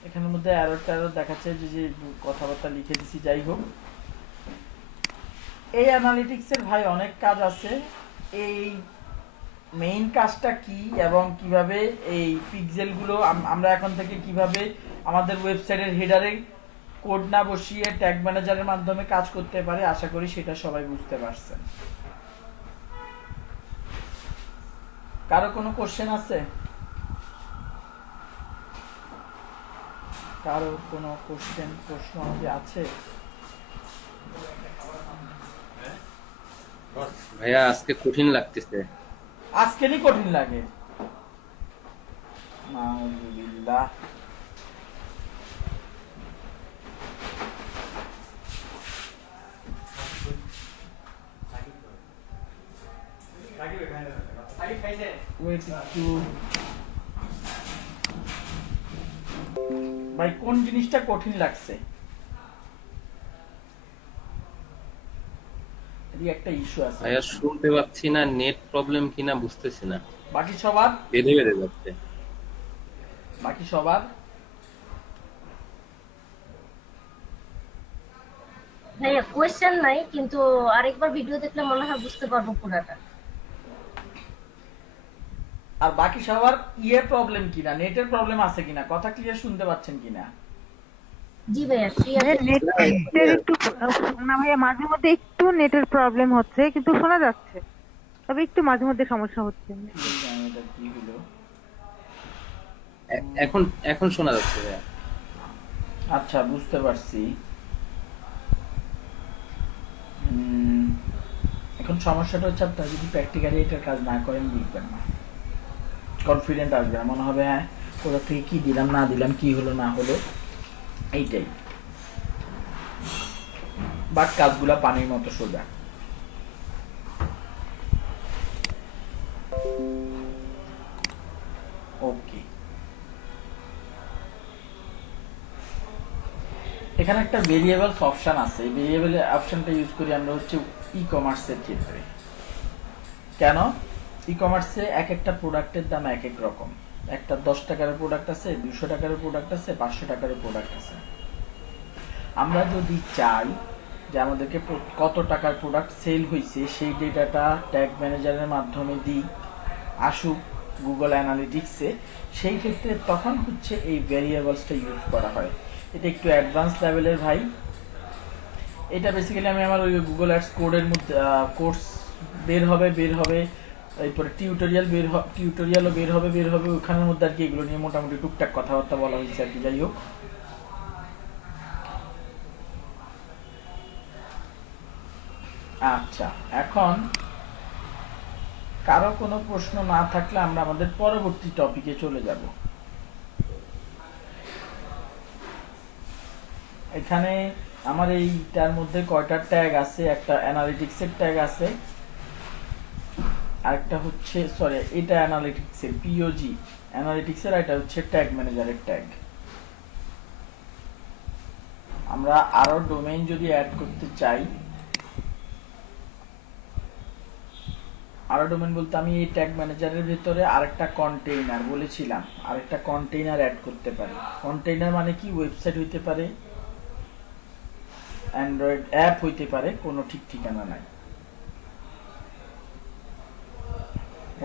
এখানের মধ্যে এরর দেখাচ্ছে যে কথাবার্তা লিখে দিছি। যাই হোক, এই অ্যানালিটিক্স এর ভাই অনেক কাজ আছে। এই মেইন কাজটা কি এবং কিভাবে এই পিক্সেল গুলো আমরা এখন থেকে কিভাবে আমাদের ওয়েবসাইটের হেডারে কোড না বসিয়ে ট্যাগ ম্যানেজারের মাধ্যমে কাজ করতে পারি, আশা করি সেটা সবাই বুঝতে পারছেন। কারো কোনো কোশ্চেন আছে? কারো কোনো প্রশ্ন আছে? ভাইয়া আজকে কঠিন লাগতেছে। আজকেরই কঠিন লাগে? নাউযুবিল্লাহ। ভাই কোন জিনিসটা কঠিন লাগছে? একটা ইস্যু আছে ভাইয়া শুনতে পাচ্ছি না, নেট প্রবলেম কিনা বুঝতেছি না। বাকি সবার বেঁধে বেঁধে যাচ্ছে। বাকি সবার ভাইয়া কোয়েশ্চেন নাই, কিন্তু আরেকবার ভিডিও দেখলে মনে হয় বুঝতে পারবো পুরাটা। আর বাকি সবার প্রবলেম কিনা, নেটের প্রবলেম আছে কিনা, কথা ক্লিয়ার শুনতে পাচ্ছেন কিনা? জি ভাইয়া ক্লিয়ার। নেটের একটু না ভাইয়া, মাঝে মধ্যে একটু নেটের প্রবলেম হচ্ছে, কিন্তু শোনা যাচ্ছে, তবে একটু মাঝে মধ্যে সমস্যা হচ্ছে। কি হলো? এখন এখন শোনা যাচ্ছে ভাইয়া। আচ্ছা, বুঝতে পারছি। এখন সমস্যাটা হচ্ছে আপনারা যদি প্র্যাকটিক্যালি এটার কাজ না করেন বুঝবেন না, কনফিডেন্ট আসবে না, মনে হবে হ্যাঁ কোথা থেকে কি দিলাম না দিলাম, কি হলো না হলো, এইটাই। বাট কাজগুলা পানির মতো সোজা। ওকে, এখানে একটা ভেরিয়েবলস অপশন আছে। এই ভেরিয়েবল অপশনটা ইউজ করি আমরা হচ্ছে ই কমার্সের ক্ষেত্রে। কেন? ই কমার্সে এক একটা প্রোডাক্টের দাম এক এক রকম। একটা 10 টাকার প্রোডাক্ট আছে, 200 টাকার প্রোডাক্ট আছে, 500 টাকার প্রোডাক্ট আছে। আমরা যদি চাই যে আমাদেরকে কত টাকার প্রোডাক্ট সেল হয়েছে সেই ডেটাটা ট্যাগ ম্যানেজারের মাধ্যমে দিই আসুক গুগল অ্যানালিটিক্সে, সেই ক্ষেত্রে তখন হচ্ছে এই ভ্যারিয়েবলসটা ইউজ করা হয়। এটা একটু অ্যাডভান্স লেভেলের ভাই। এটা বেসিক্যালি আমি আমার ওই গুগল অ্যাডস কোডের মধ্যে কোর্স বের হবে এরপরে টিউটোরিয়ালও বের হবে ওখানের মধ্যে আর কি এগুলো নিয়ে মোটামুটি টুকটাক কথাবার্তা বলা হয়েছে আর কি। যাই হোক, আচ্ছা, এখন কারো কোনো প্রশ্ন না থাকলে আমরা আমাদের পরবর্তী টপিকে চলে যাব। এখানে আমার এইটার মধ্যে কয়টা ট্যাগ আছে, একটা অ্যানালিটিক্সের ট্যাগ আছে, আরেকটা হচ্ছে এটা অ্যানালিটিক্সের পিওজি অ্যানালিটিক্সের, আর এটা হচ্ছে ট্যাগ ম্যানেজারের ট্যাগ। আমরা আরো ডোমেইন যদি অ্যাড করতে চাই, আরো ডোমেইন বলতে আমি এই ট্যাগ ম্যানেজারের ভিতরে আরেকটা কন্টেইনার বলেছিলাম, আরেকটা কন্টেইনার অ্যাড করতে পারি। কন্টেইনার মানে কি? ওয়েবসাইট হইতে পারে, অ্যান্ড্রয়েড অ্যাপ হইতে পারে, কোনো ঠিক ঠিকানা নাই।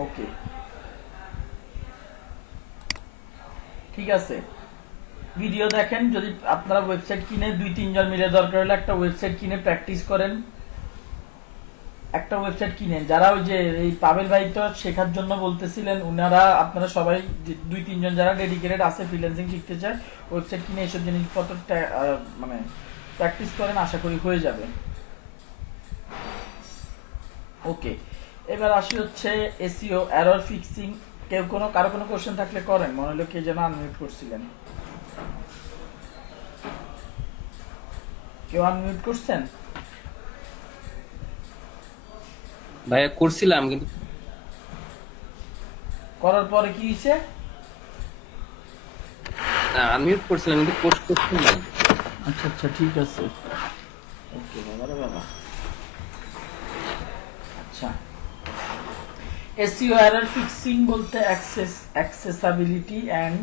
ওকে, ঠিক আছে, ভিডিও দেখেন। যদি আপনারা ওয়েবসাইট কিনে 2-3 জন মিলে, দরকার হলে একটা ওয়েবসাইট কিনে প্র্যাকটিস করেন, একটা ওয়েবসাইট কিনেন। যারা ওই যে এই পাবেল ভাই তো শেখার জন্য বলতেছিলেন, উনারা আপনারা সবাই 2-3 জন যারা ডেডিকেটেড আছে ফ্রিল্যান্সিং শিখতে চায়, ওয়েবসাইট কিনে এসব জিনিসপত্র মানে প্র্যাকটিস করেন, আশা করি হয়ে যাবে। ওকে, এবার আসি হচ্ছে এসইও এরর ফিক্সিং। কারো কোনো কোশ্চেন থাকলে করেন। মনে হলো কে যেন আনমিউট করছিলেন, কেউ আনমিউট করছেন? ভাইয়া করছিলাম কিন্তু করার পরে কি হয়েছে? আনমিউট করছিলাম কিন্তু পোস্ট করছি না। আচ্ছা আচ্ছা, ঠিক আছে, ওকে বাবা রে বাবা। আচ্ছা, এসইও এরর ফিক্সিং বলতে অ্যাক্সেসিবিলিটি এন্ড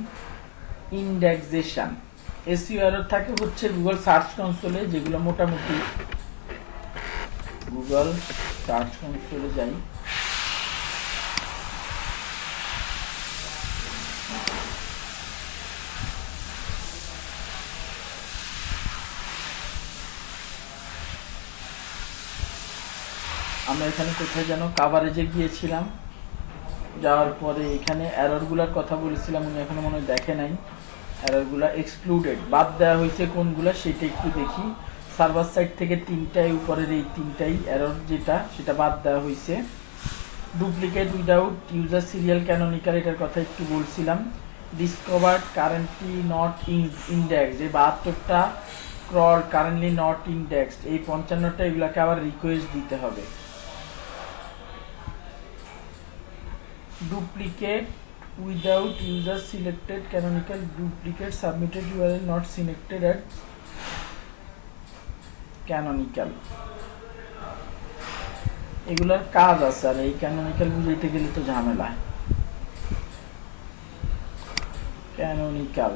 ইন্ডেক্সেশন। এসইও এরর থাকে হচ্ছে গুগল সার্চ কনসোলে, যেগুলো মোটামুটি গুগল সার্চ কনসোলে যাই, আমরা এখানে কোথায় যেন কাভারেজে গিয়েছিলাম, যাওয়ার পরে এখানে এররগুলোর কথা বলেছিলাম, উনি এখনো মনে হয় দেখে নাই। এররগুলো এক্সক্লুডেড, বাদ দেওয়া হয়েছে কোনগুলো সেটা একটু দেখি। সার্ভার সাইড থেকে 3টাই, উপরের এই 3টাই এরর যেটা, সেটা বাদ দেওয়া হয়েছে। Duplicate without user serial canonical, এটার কথা একটু বলছিলাম। ডিসকভার্ড কারেন্টলি নট ইন্ডেক্সড, এই 72টা ক্রল কারেন্টলি নট ইন্ডেক্সড, এই 55টা, এগুলাকে আবার রিকোয়েস্ট দিতে হবে। duplicate without user selected canonical, duplicate submitted URL not selected at canonical, এগুলার কাজ আছে। আর এই ক্যানোনিক্যাল বুঝাইতে গেলে তো ঝামেলা। Canonical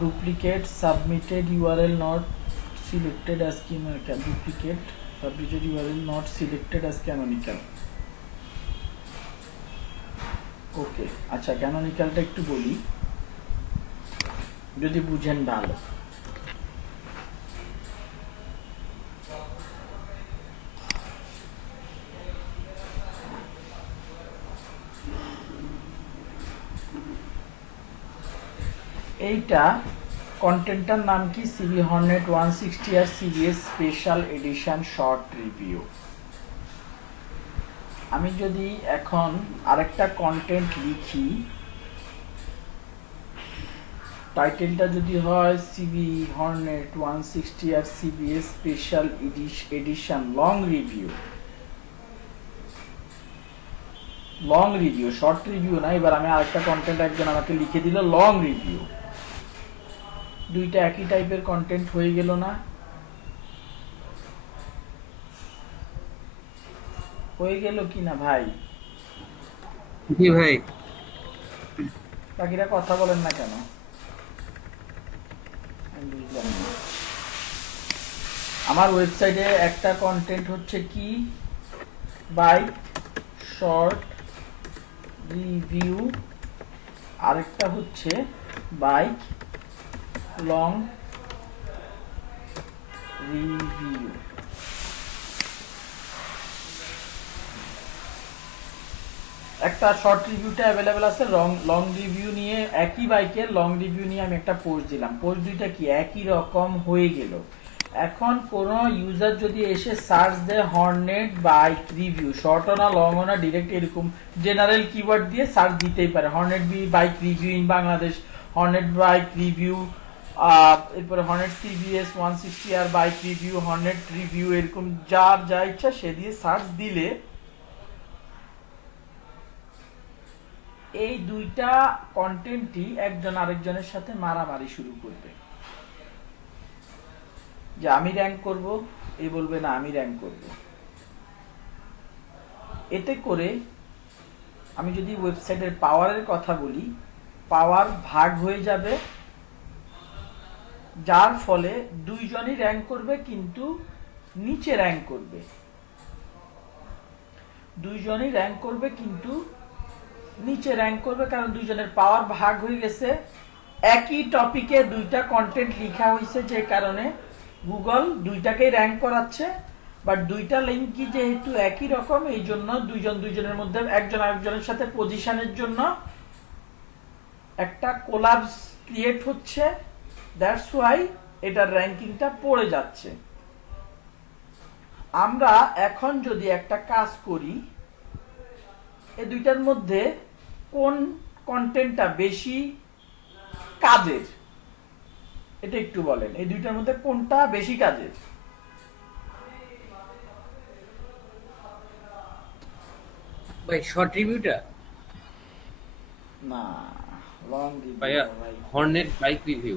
duplicate submitted URL not selected as canonical, duplicate submitted URL not selected as canonical। ওকে, আচ্ছা, ক্যানোনিক্যালটা একটু বলি যদি বুঝেন ভালো। এইটা কন্টেন্টটার নাম কি? সিবি হর্নেট 160 আর CBS special edition short review. আমি যদি এখন আরেকটা কন্টেন্ট লিখি, টাইটেলটা যদি হয় সিবি হর্নেট 160 আর CBS special edition long review, short review না। এবার আমি আরেকটা কন্টেন্ট একজন আমাকে লিখে দিল লং রিভিউ, দুইটা একই টাইপের কন্টেন্ট হয়ে গেল না? হয়ে গেল কি না ভাই? জি ভাই। বাকিরা কথা বলেন না কেন? আমি বুঝলাম না। আমার ওয়েবসাইটে একটা কন্টেন্ট হচ্ছে কি বাইক শর্ট রিভিউ, আরেকটা হচ্ছে বাইক লং রিভিউ। একটা শর্ট রিভিউটা অ্যাভেলেবেল আছে, লং রিভিউ নিয়ে, একই বাইকের লং রিভিউ নিয়ে আমি একটা পোস্ট দিলাম। পোস্ট দুইটা কি একই রকম হয়ে গেল। এখন কোন ইউজার যদি এসে সার্চ দেয় হর্নেট বাইক রিভিউ, শর্ট না লং না, ডিরেক্ট এরকম জেনারেল কিওয়ার্ড দিয়ে সার্চ দিতেই পারে, Hornet bike review in Bangladesh, Hornet bike review, এরপরে Hornet CBS 160R bike review, Hornet review, এরকম যার যা ইচ্ছা সে দিয়ে সার্চ দিলে এই দুইটা কন্টেন্টই একজন আরেকজনের সাথে মারামারি শুরু করবে, যে আমি র্যাঙ্ক করব, এই বলবে না আমি র্যাঙ্ক করব। এতে করে আমি যদি ওয়েবসাইটের পাওয়ারের কথা বলি, পাওয়ার ভাগ হয়ে যাবে, যার ফলে দুইজনই র্যাঙ্ক করবে কিন্তু নিচে র্যাঙ্ক করবে, দুইজনই র্যাঙ্ক করবে কিন্তু নিচে র্যাঙ্ক করবে, কারণ দুইজনের পাওয়ার ভাগ হয়ে গেছে। একই টপিকে দুইটা কন্টেন্ট লেখা হয়েছে, যে কারণে গুগল দুইটাকেই র্যাঙ্ক করাচ্ছে, বাট দুইটা লিঙ্কই যেহেতু একই রকম, এই জন্য দুইজনের মধ্যে একজন আরেকজনের সাথে পজিশনের জন্য একটা কোলাপস ক্রিয়েট হচ্ছে। দ্যাটস ওয়াই এটার র্যাঙ্কিংটা পড়ে যাচ্ছে। আমরা এখন যদি একটা কাজ করি, এই দুইটার মধ্যে কোন কন্টেন্টটা বেশি কাজের, এটা একটু বলেন, এই দুইটার মধ্যে কোনটা বেশি কাজের? ভাই শর্ট রিভিউটা না, লং ভাইয়া রিভিউ ভাই। Hornet bike review.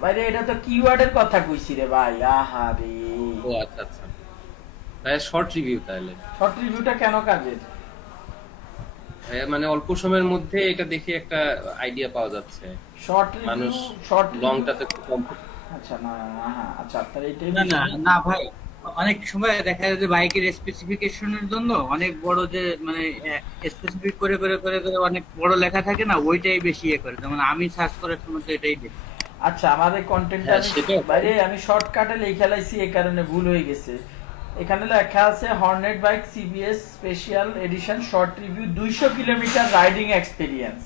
ভাইরে এটা তো কিওয়ার্ডের কথা কইছি রে ভাই, আহারে। ও আচ্ছা আচ্ছা, ভাইয়া শর্ট রিভিউ তাহলে। শর্ট রিভিউটা কেন কাজের? ভাইয়া মানে অল্প সময়ের মধ্যে এটা দেখে একটা আইডিয়া পাওয়া যাচ্ছে। শর্ট রিভিউ, মানুষ শর্ট লংটাতে একটু কম। আচ্ছা না, হ্যাঁ আচ্ছা, আপনার এটাই না না না ভাই, অনেক সময় দেখা যায় যে বাইকের স্পেসিফিকেশনের জন্য অনেক বড় যে মানে স্পেসিফিক করে করে করে করে অনেক বড় লেখা থাকে না, ওইটাই বেশি ইয়ে করে। যেমন আমি সার্চ করার সময় তো এটাই দেখি। আচ্ছা, আমার এই কন্টেন্টটা হ্যাঁ, সেটাও তাই। বাইরে আমি শর্টকাটে লিখে লাইছি, এই কারণে ভুল হয়ে গেছে। এখানে লেখা আছে Hornet bike CBS special edition short review, 200 kilometre riding experience,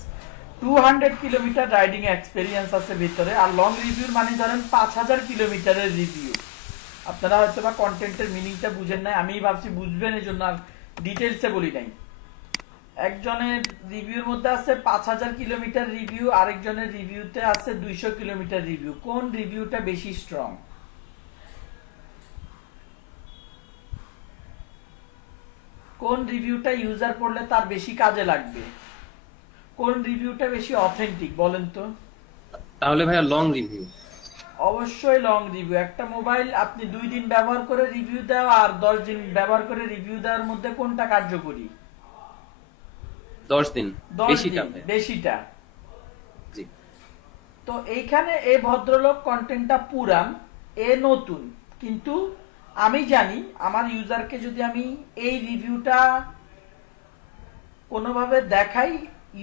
200 kilometre riding experience আছে ভিতরে। আর লং রিভিউ মানে ধরেন 5000 কিলোমিটারের রিভিউ। আপনারা হয়তো বা কন্টেন্টের মিনিংটা বুঝেন নাই, আমি ভাবছি বুঝবেন, এই জন্য আর ডিটেলসে বলি নাই। একজনের রিভিউর মধ্যে আছে 5000 কিলোমিটার রিভিউ, আরেকজনের রিভিউতে আছে 200 কিলোমিটার রিভিউ। কোন রিভিউটা বেশি স্ট্রং? কোন রিভিউটা ইউজার পড়লে তার বেশি কাজে লাগবে? কোন রিভিউটা বেশি অথেন্টিক বলেন তো? তাহলে ভাইয়া লং রিভিউ। অবশ্যই লং রিভিউ। একটা মোবাইল আপনি 2 দিন ব্যবহার করে রিভিউ দেওয়া আর 10 দিন ব্যবহার করে রিভিউ দেওয়ার মধ্যে কোনটা কার্যকরী? 10 দিন 10 বেশিটা দিন ভাইয়া। বেশিটা। জি। তো এইখানে এই ভদ্রলোক কন্টেন্টটা পুরান, এ নতুন, কিন্তু আমি জানি আমার ইউজারকে যদি আমি এই রিভিউটা কোনোভাবে দেখাই,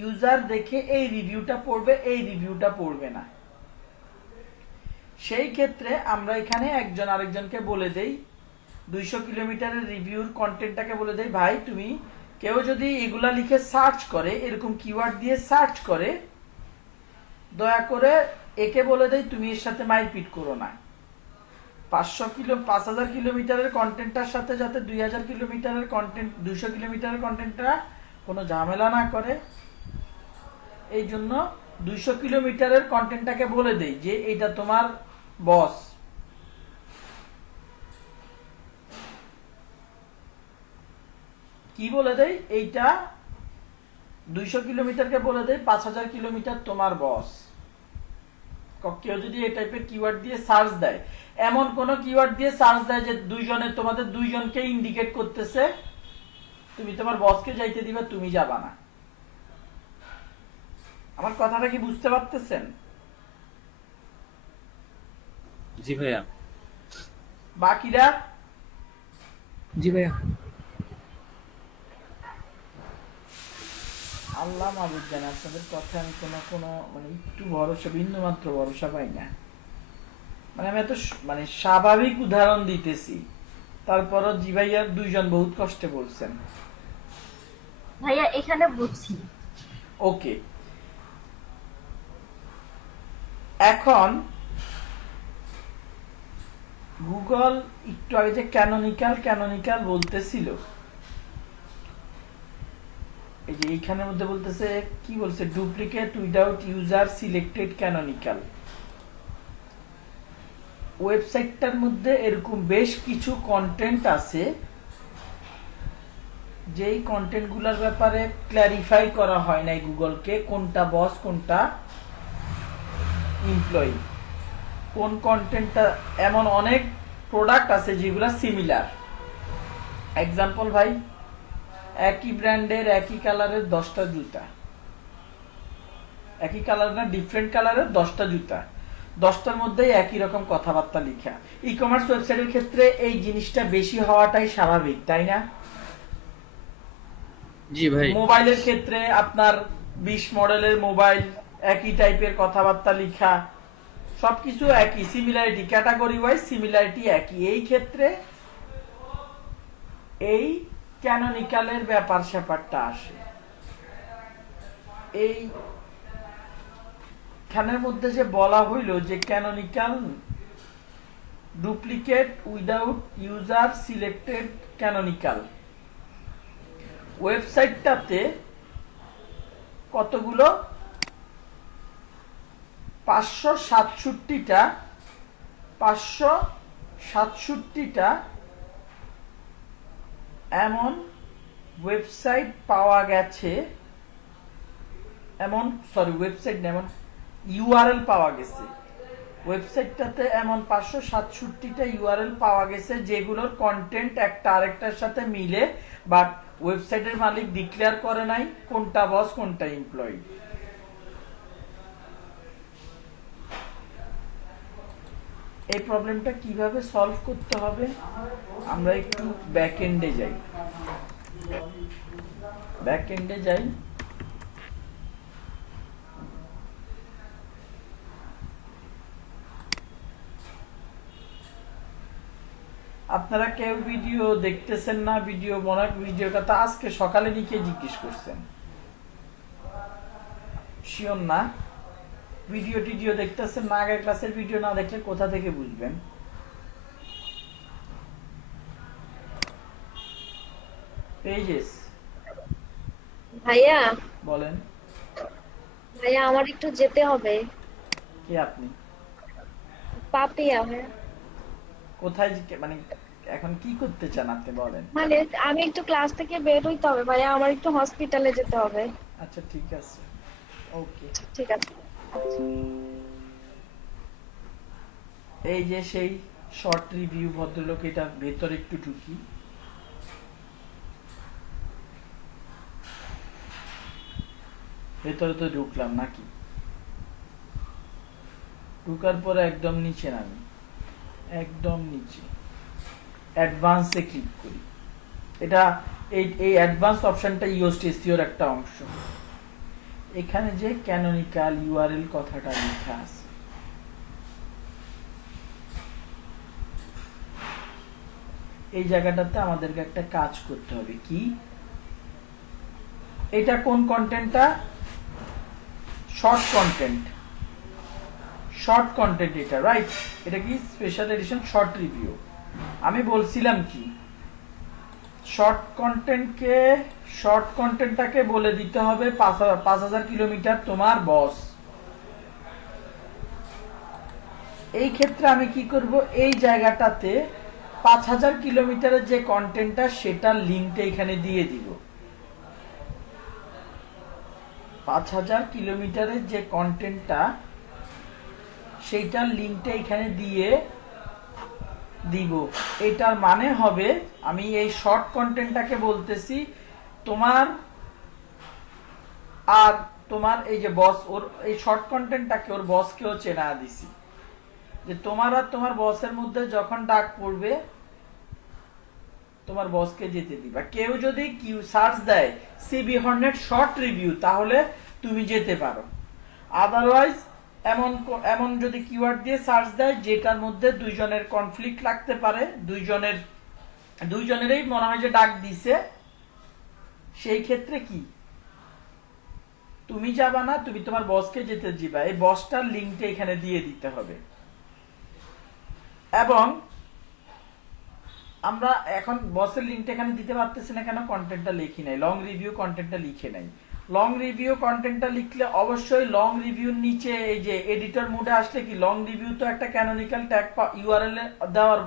ইউজার দেখে এই রিভিউটা পড়বে, এই রিভিউটা পড়বে না। সেই ক্ষেত্রে আমরা এখানে একজন আরেকজনকে বলে দেই, 200 কিলোমিটারের রিভিউর কন্টেন্টটাকে বলে দেই, ভাই তুমি কেউ যদি এগুলা লিখে সার্চ করে, এরকম কিওয়ার্ড দিয়ে সার্চ করে, দয়া করে একে বলে দেই তুমি এর সাথে মারপিট করো না। 5000 কিলোমিটারের কন্টেন্টটার সাথে যাতে 2000 কিলোমিটারের কন্টেন্ট, 200 কিলোমিটারের কন্টেন্টটা কোনো ঝামেলা না করে, এই জন্য 200 কিলোমিটারের কন্টেন্টটাকে বলে দেই যে এটা তোমার বস। কি বলে দেই? এইটা 200 কিলোমিটারকে বলে দেই 5000 কিলোমিটার তোমার বস। কেউ যদি এই টাইপের কিওয়ার্ড দিয়ে সার্চ দেয়, এমন কোন কিওয়ার্ড দিয়ে সার্চ দেয় যে তোমাদের দুইজনকে ইন্ডিকেট করতেছে তুমি তোমার বসকে যাইতে দিবা, তুমি যাবা না। আমার কথাটা কি বুঝতে পারতেছেন? জি ভাইয়া। বাকিরা জি ভাইয়া। আল্লাহ মাহবুব জানে, আপনাদের কথা আমি কোনো মানে একটু ভরসা, বিন্দু মাত্র ভরসা পাই না। মানে আমি এত মানে স্বাভাবিক উদাহরণ দিতেছি, তারপরও জি ভাইয়ার দুইজন বহুত কষ্টে বলছেন। ভাইয়া এখানে বুঝছি। ওকে, এখন গুগল একটু আগে যে ক্যানোনিক্যাল বলতেছিল, এই যে এইখানের মধ্যে বলতেছে কি বলছে, duplicate without user selected canonical. ওয়েবসাইটটার মধ্যে এরকম বেশ কিছু কন্টেন্ট আছে যেই কন্টেন্টগুলোর ব্যাপারে ক্ল্যারিফাই করা হয় নাই গুগলকে, কোনটা বস কোনটা এমপ্লয়ি, কোন কন্টেন্টটা। এমন অনেক প্রোডাক্ট আছে যেগুলো সিমিলার। এক্সাম্পল ভাই, একই ব্র্যান্ডের একই কালারের 10টা জুতা, একই কালার না ডিফারেন্ট কালারের 10টা জুতা, 10টার মধ্যেই একই রকম কথাবার্তা লেখা। ই কমার্স ওয়েবসাইটের ক্ষেত্রে এই জিনিসটা বেশি হওয়াটাই স্বাভাবিক, তাই না? জি ভাই। মোবাইলের ক্ষেত্রে আপনার 20 মডেলের মোবাইল, একই টাইপের কথাবার্তা লেখা, সবকিছু একই, সিমিলারিটি, ক্যাটাগরি ওয়াইজ সিমিলারিটি একই। এই ক্ষেত্রে এই ক্যানোনিক্যালের ব্যাপার স্যাপারটা আসে। এই খানের মধ্যে যে বলা হইল যে canonical duplicate without user selected canonical, ওয়েবসাইটটাতে কতগুলো 567টা এমন ওয়েবসাইট পাওয়া গেছে, এমন ইউআরএল পাওয়া গেছে। ওয়েবসাইটটাতে এমন 567টা ইউআরএল পাওয়া গেছে যেগুলোর কন্টেন্ট একটা আরেকটার সাথে মিলে, বাট ওয়েবসাইটের মালিক ডিক্লেয়ার করে নাই কোনটা বস কোনটা এমপ্লয়ি। এই প্রবলেমটা কিভাবে সলভ করতে হবে, আমরা একটু ব্যাকএন্ডে যাই। আপনারা কেউ ভিডিও দেখতেছেন না, ভিডিওর কথা আজকে সকালে লিখে জিজ্ঞেস করছেন, শিওর না? ভিডিও দেখতেছেন না, আগের ক্লাসের ভিডিও না দেখলে কোথা থেকে বুঝবেন? পেজেস ভাইয়া বলেন। ভাইয়া আমার একটু যেতে হবে। কে আপনি? পাপিয়া ভাইয়া। কোথায় মানে এখন কি করতে চান আপনি বলেন? মানে আমি একটু ক্লাস থেকে বের হইতে হবে ভাইয়া, আমার একটু হসপিটালে যেতে হবে। আচ্ছা ঠিক আছে, ওকে। ঠিক আছে। এই যে সেই শর্ট রিভিউ ভদ্রলোক, এটা ভেতরে একটু ঢুকি। ভেতরে তো ঢুকলাম নাকি? ঢুকার পরে একদম নিচে নামি, একদম নিচে অ্যাডভান্সে ক্লিক করি। এটা এই অ্যাডভান্স অপশনটা ইওএসটিসিওর একটা অংশ। এখানে যে ক্যানোনিক্যাল ইউআরএল কথাটা লেখা আছে, এই জায়গাটাতে আমাদেরকে একটা কাজ করতে হবে। কি এটা কোন কন্টেন্টটা? শর্ট কন্টেন্ট এটা, রাইট? এটা কি স্পেশাল এডিশন শর্ট রিভিউ। আমি বলছিলাম কি, শর্ট কন্টেন্টটাকে বলে দিতে হবে 5000 কিলোমিটার তোমার বস। এই ক্ষেত্রে আমি কি করব, এই জায়গাটাতে 5000 কিলোমিটারের যে কন্টেন্টটা সেটার লিঙ্কটা এখানে দিয়ে দিব। 5000 কিলোমিটারের যে কন্টেন্টটা সেইটার লিঙ্কটা এখানে দিয়ে দিব। এটার মানে হবে, আমি এই শর্ট কন্টেন্টটাকে বলতেছি তোমার আর তোমার এই যে বস, ওর এই শর্ট কন্টেন্টটাকে ওর বসকেও চেনা দিছি যে তোমার আর তোমার বসের মধ্যে যখন ডাক পড়বে তোমার বসকে যেতে দিবা। কেউ যদি কিউ সার্চ দেয় সিবি হর্নেট শর্ট রিভিউ তাহলে তুমি যেতে পারো। আদারওয়াইজ এমন যদি কিওয়ার্ড দিয়ে সার্চ দেয় যেটার মধ্যে দুইজনের কনফ্লিক্ট লাগতে পারে, দুইজনেরই মনে হয় যে ডাক দিছে, সেই ক্ষেত্রে কি তুমি যাবা না, তুমি তোমার বসকে যেতে দিবা, এই বসটার লিঙ্কটা এখানে দিয়ে দিতে হবে। এবং আমরা এখন বসের লিঙ্কটা এখানে দিতে পারতেছি না কেন, কন্টেন্টটা লিখি নাই, লং রিভিউ কন্টেন্টটা লিখে নাই। লং রিভিউ কন্টেন্টটা লিখলে অবশ্যই লং রিভিউর নিচে এই যে এডিটর মোডে আসলে কি লং রিভিউ তো একটা ক্যানোনিক্যাল ট্যাগ ইউআরএল এ দেওয়ার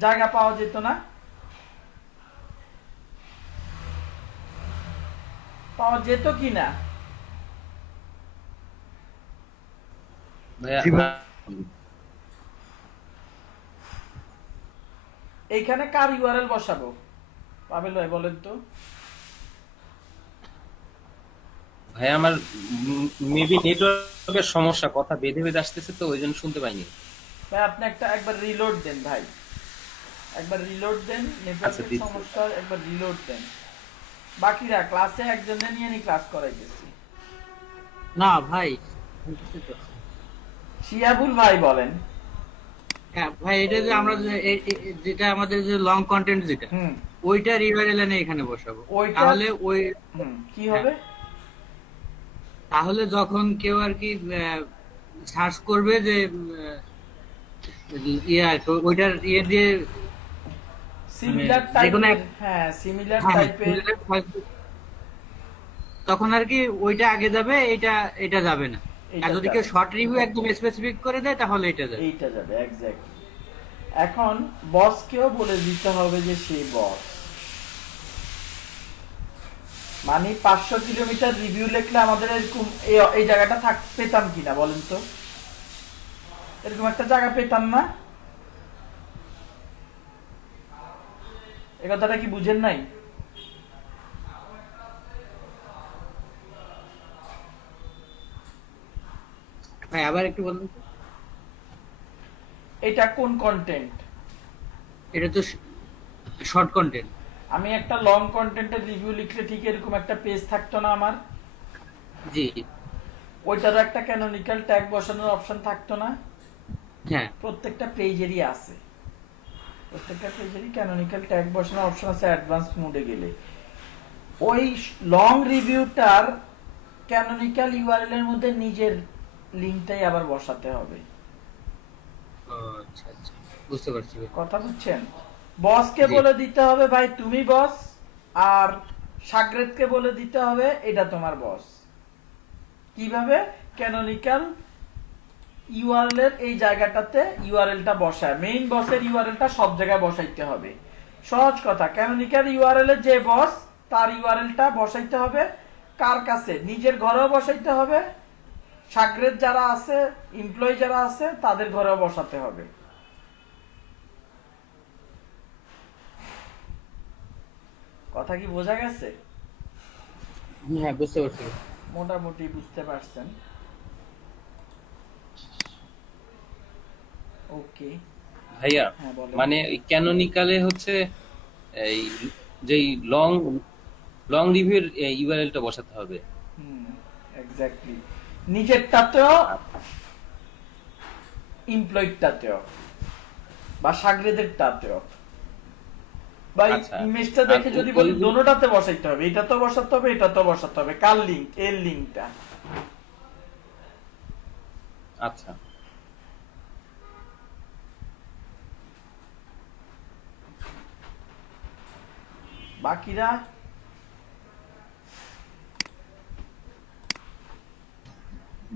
জায়গা পাওয়া যেত না, পাওয়া যেত কি না? ভাইয়া এইখানে কার ইউআরএল বসাবো পাবেল ভাই বলেন তো? ভাই আমার মেবি নেটওয়ার্কের সমস্যা, কথা বেঁধে বেঁধে আসতেছে তো ওই জন্য শুনতে পাইনি। ভাই আপনি একবার রিলোড দেন ভাই, একবার রিলোড দেন, নেটওয়ার্কের দিচ্ছি। সমস্যা, একবার রিলোড দেন। বাকিরা ক্লাসে একজনে নিয়ে নি ক্লাস করাইতেছি। না ভাই, শিয়াবুল ভাই বলেন। হ্যাঁ ভাই, এটা যে আমরা যেটা আমাদের যে লং কন্টেন্ট যেটা, হুম, ওইটার ইউআরএল এনে এখানে বসাবো। ওইটা- তাহলে ওই কি হবে? তাহলে যখন কেউ আর কি সার্চ করবে যে ওইটার ইয়ে দিয়ে সিমিলার যেকোনো টাইপের, এক- হ্যাঁ সিমিলার হ্যাঁ, টাইপের, তখন আর কি ওইটা আগে যাবে, এটা যাবে না। এইটা আর যদি যাবে। কেউ শর্ট রিভিউ একদম স্পেসিফিক করে দেয় তাহলে এটা যাবে। এইটা যাবে এক্স্যাক্টলি। এখন বসকেও বলে দিতে হবে যে সে বস, মানে 500 কিলোমিটার রিভিউ লিখলে আমাদের এরকম এই জায়গাটা পেতাম কিনা বলেন তো? এরকম একটা জায়গা পেতাম না? এ কথাটা কি বুঝেন নাই? ভাই আবার একটু বলুন তো। এটা কোন কন্টেন্ট? এটা তো শর্ট কন্টেন্ট। আমি একটা লং কন্টেন্টের রিভিউ লিখলে ঠিক এরকম একটা পেজ থাকতো না আমার? জি ওইটারও একটা ক্যানোনিক্যাল ট্যাগ বসানোর অপশন থাকতো না? হ্যাঁ, প্রত্যেকটা পেজেরই আছে, প্রত্যেকটা পেজেরই ক্যানোনিক্যাল ট্যাগ বসানোর অপশন আছে অ্যাডভান্স মোডে গেলে। ওই লং রিভিউটার ক্যানোনিক্যাল ইউআরএল এর মধ্যে নিজের লিংকটাই আবার বসাতে হবে। ও আচ্ছা আচ্ছা, বুঝতে পারছি ভাই। কথা বুঝছেন? বসকে জি। বলে দিতে হবে ভাই তুমি বস, আর সাগরেদকে বলে দিতে হবে এটা তোমার বস। কিভাবে? ক্যানোনিক্যাল ইউআরএল এর এই জায়গাটাতে ইউআরএলটা বসায়, মেইন বসের ইউআরএলটা সব জায়গায় বসাইতে হবে। সহজ কথা, ক্যানোনিক্যাল ইউআরএল এর যে বস তার ইউআরএলটা বসাইতে হবে কার কাছে? নিজের ঘরেও বসাইতে হবে, সাগরেদ যারা আছে, এমপ্লয়ি যারা আছে তাদের ঘরেও বসাতে হবে। কথা কি বোঝা গেছে? হ্যাঁ বুঝতে পারছি। মোটামুটি বুঝতে পারছেন? ওকে, ভাইয়া হ্যাঁ বলেন। মানে ক্যানোনিকালে হচ্ছে এই যেই লং লং রিভিউর ইউআরএলটা বসাতে হবে। এক্স্যাক্টলি, নিজেরটাতেও এমপ্লয়িটাতেও বা সাগরেদেরটাতেও। বা আচ্ছা। ইমেজটা দেখে আর যদি বলি ওই- দোনোটাতে বসাইতে হবে, এটাতেও বসাতে হবে এটাতেও বসাতে হবে। কার লিংক? এর লিংকটা। আচ্ছা বাকিরা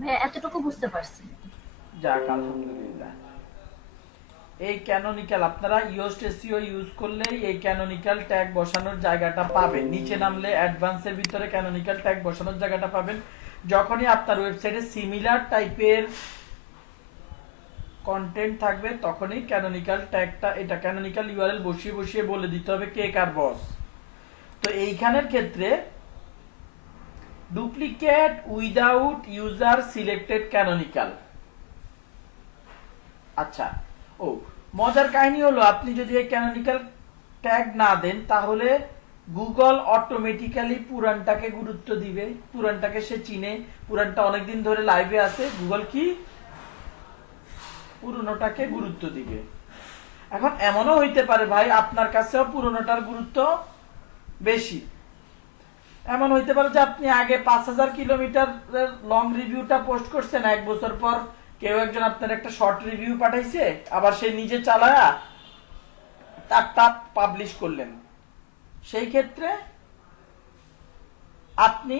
ভাই এতটুকু বুঝতে পারছি। যাক আলহামদুলিল্লাহ। এই ক্যানোনিক্যাল আপনারা ইয়োস্ট এসইও ইউজ করলেই এই ক্যানোনিক্যাল ট্যাগ বসানোর জায়গাটা পাবেন। নিচে নামলে অ্যাডভান্সের ভিতরে ক্যানোনিক্যাল ট্যাগ বসানোর জায়গাটা পাবেন। যখনই আপনার ওয়েবসাইটে সিমিলার টাইপের কন্টেন্ট থাকবে তখনই ক্যানোনিক্যাল ট্যাগটা, এটা ক্যানোনিক্যাল ইউআরএল বসিয়ে বসিয়ে বলে দিতে হবে কে কার বস। তো এইখানের ক্ষেত্রে duplicate without user selected canonical. আচ্ছা, ও মজার কাহিনী হলো আপনি যদি এই ক্যানোনিক্যাল ট্যাগ না দেন তাহলে গুগল অটোমেটিক্যালি পুরানটাকে গুরুত্ব দিবে, পুরানটাকে সে চিনে, পুরানটা অনেকদিন ধরে লাইভে আছে, গুগল কি পুরনোটাকে গুরুত্ব দিবে। এখন এমনও হইতে পারে ভাই আপনার কাছেও পুরনোটার গুরুত্ব বেশি, এমন হইতে পারে যে আপনি আগে 5000 কিলোমিটারের লং রিভিউটা পোস্ট করছেন, 1 বছর পর কেউ একজন আপনার একটা শর্ট রিভিউ পাঠাইছে, আবার সে নিজে চালায়া তারটা পাবলিশ করলেন। সেই ক্ষেত্রে আপনি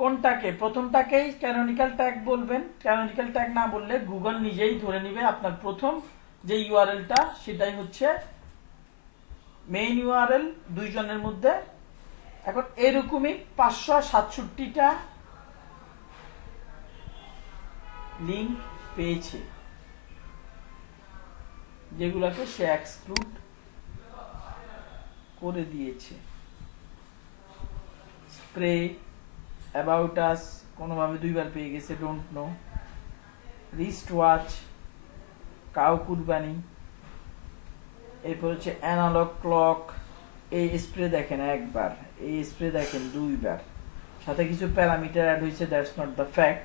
কোনটাকে, প্রথমটাকেই ক্যানোনিক্যাল ট্যাগ বলবেন। ক্যানোনিক্যাল ট্যাগ না বললে গুগল নিজেই ধরে নিবে আপনার প্রথম যে ইউআরএলটা সেটাই হচ্ছে মেইন ইউআরএল দুইজনের মধ্যে। এখন এরকমই 567টা লিঙ্ক পেয়েছে যেগুলোকে সে এক্সক্লুড করে দিয়েছে। স্প্রে, অ্যাবাউট আস কোনোভাবে 2বার পেয়ে গেছে, don't know, wrist watch, cow কুরবানি, এরপর হচ্ছে অ্যানালগ ক্লক, এই স্প্রে দেখেন 1বার, এই স্প্রে দেখেন 2বার, সাথে কিছু প্যারামিটার অ্যাড হয়েছে, that's not the fact.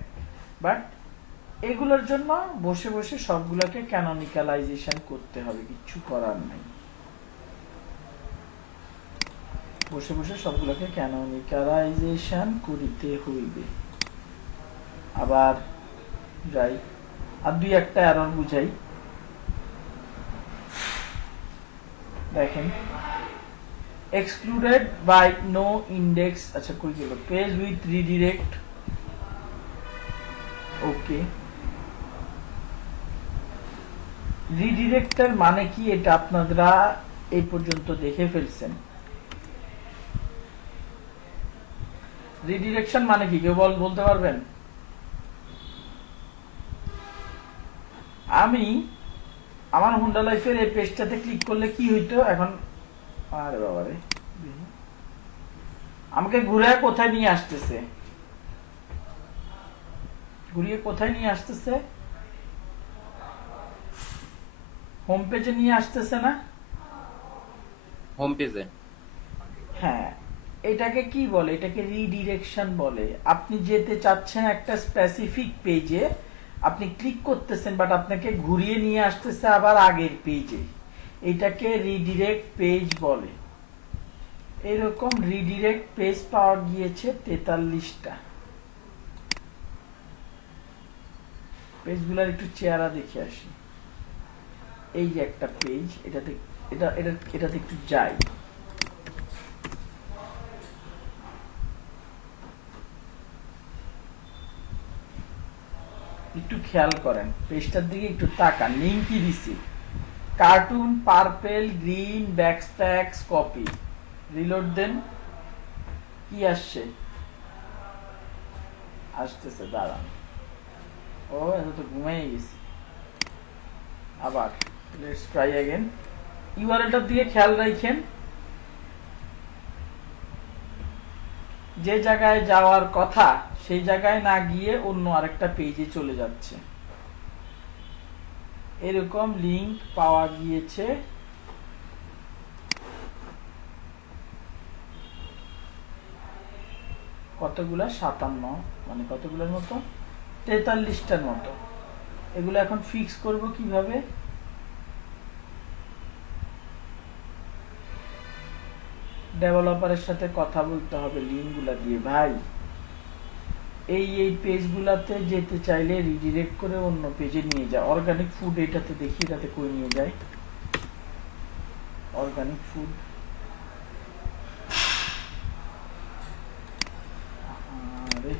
But এগুলোর জন্য বসে বসে সবগুলোকে ক্যানোনিক্যালাইজেশন করতে হবে, কিচ্ছু করার নাই। বসে বসে সবগুলোকে ক্যানোনিক্যালাইজেশন করিতে হইবে। আবার যাই আর 2-1টা এরর বুঝাই। দেখেন excluded by no index, আচ্ছা কই গেল, পেজ উইথ রিডিরেক্ট, ওকে। রিডিরেক্টের মানে কি এটা আপনারা এই পর্যন্ত দেখে ফেলছেন। রিডিরেকশন মানে কি কেউ বলতে পারবেন? আমি আমার হুন্ডা লাইফের এই পেজটাতে ক্লিক করলে কি হইতো এখন, আরে বাবারে, আমাকে ঘুরে কোথায় নিয়ে আসতেছে, ঘুরিয়ে কোথায় নিয়ে আসতেছে, হোম পেজে নিয়ে আসতেছে না? হোম পেজে। হ্যাঁ, এটাকে কি বলে? এটাকে রিডিরেকশন বলে। আপনি যেতে চাচ্ছেন একটা স্পেসিফিক পেজে, আপনি ক্লিক করতেছেন বাট আপনাকে ঘুরিয়ে নিয়ে আসতেছে আবার আগের পেজে, এটাকে রিডিরেক্ট পেজ বলে। এরকম রিডিরেক্ট পেজ পাওয়া গিয়েছে 43টা। পেজগুলোর একটু চেহারা দেখে আসি। এই যে একটা পেজ, এটাতে একটু যাই। একটু খেয়াল করেন, পেজটার দিকে একটু তাকান, লিঙ্ক কি দিছি, কার্টুন, পার্পেল, গ্রিন, ব্যাকস্ট্যাক্স, কপি। রিলোড দেন, কি আসছে? আসতেছে, দাঁড়ান, ও এত তো ঘুমাই গেছি। আবার লেটস ট্রাই अगेन। ইউআরএলটার দিকে খেয়াল রাখেন, যে জায়গায় যাওয়ার কথা সেই জায়গায় না গিয়ে অন্য আরেকটা পেজে চলে যাচ্ছে। এরকম লিংক পাওয়া গিয়েছে কতগুলা, 57, মানে কতগুলোর মতো, 43টার মতো। এগুলো এখন ফিক্স করব কিভাবে? ডেভেলপারের সাথে কথা বলতে হবে লিঙ্কগুলা দিয়ে, ভাই এই পেজগুলাতে যেতে চাইলে রিডিরেক্ট করে অন্য পেজে নিয়ে যায়। অর্গানিক ফুড এটাতে দেখি, এটাতে কই নিয়ে যায় অর্গানিক ফুড। আরে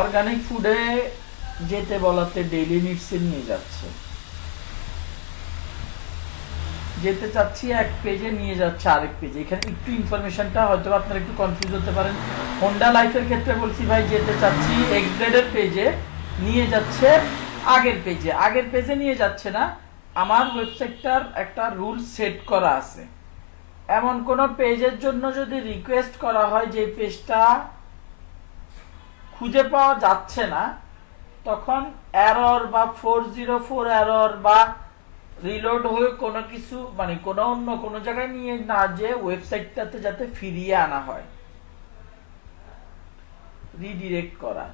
অর্গানিক ফুডে যেতে বলাতে ডেইলি নিডসে নিয়ে যাচ্ছে, যেতে চাচ্ছি এক পেজে, নিয়ে যাচ্ছে আরেক পেজে। এখানে একটু ইনফরমেশনটা হয়তো আপনারা একটু কনফিউজ হতে পারেন। হোন্ডা লাইফের ক্ষেত্রে বলছি ভাই যেতে চাচ্ছি এক্স গ্রেডের পেজে, নিয়ে যাচ্ছে আগের পেজে। আগের পেজে নিয়ে যাচ্ছে না, আমার ওয়েবসাইটটার একটা রুল সেট করা আছে। এমন কোন পেজের জন্য যদি রিকোয়েস্ট করা হয় যে পেজটা খুঁজে পাওয়া যাচ্ছে না, তখন এরর বা 404 এরর বা রিলোড হয়ে কোনো কিছু মানে কোনো অন্য কোনো জায়গায় নিয়ে না যে ওয়েবসাইটটাতে যাতে ফিরিয়ে আনা হয়, রিডিরেক্ট করা।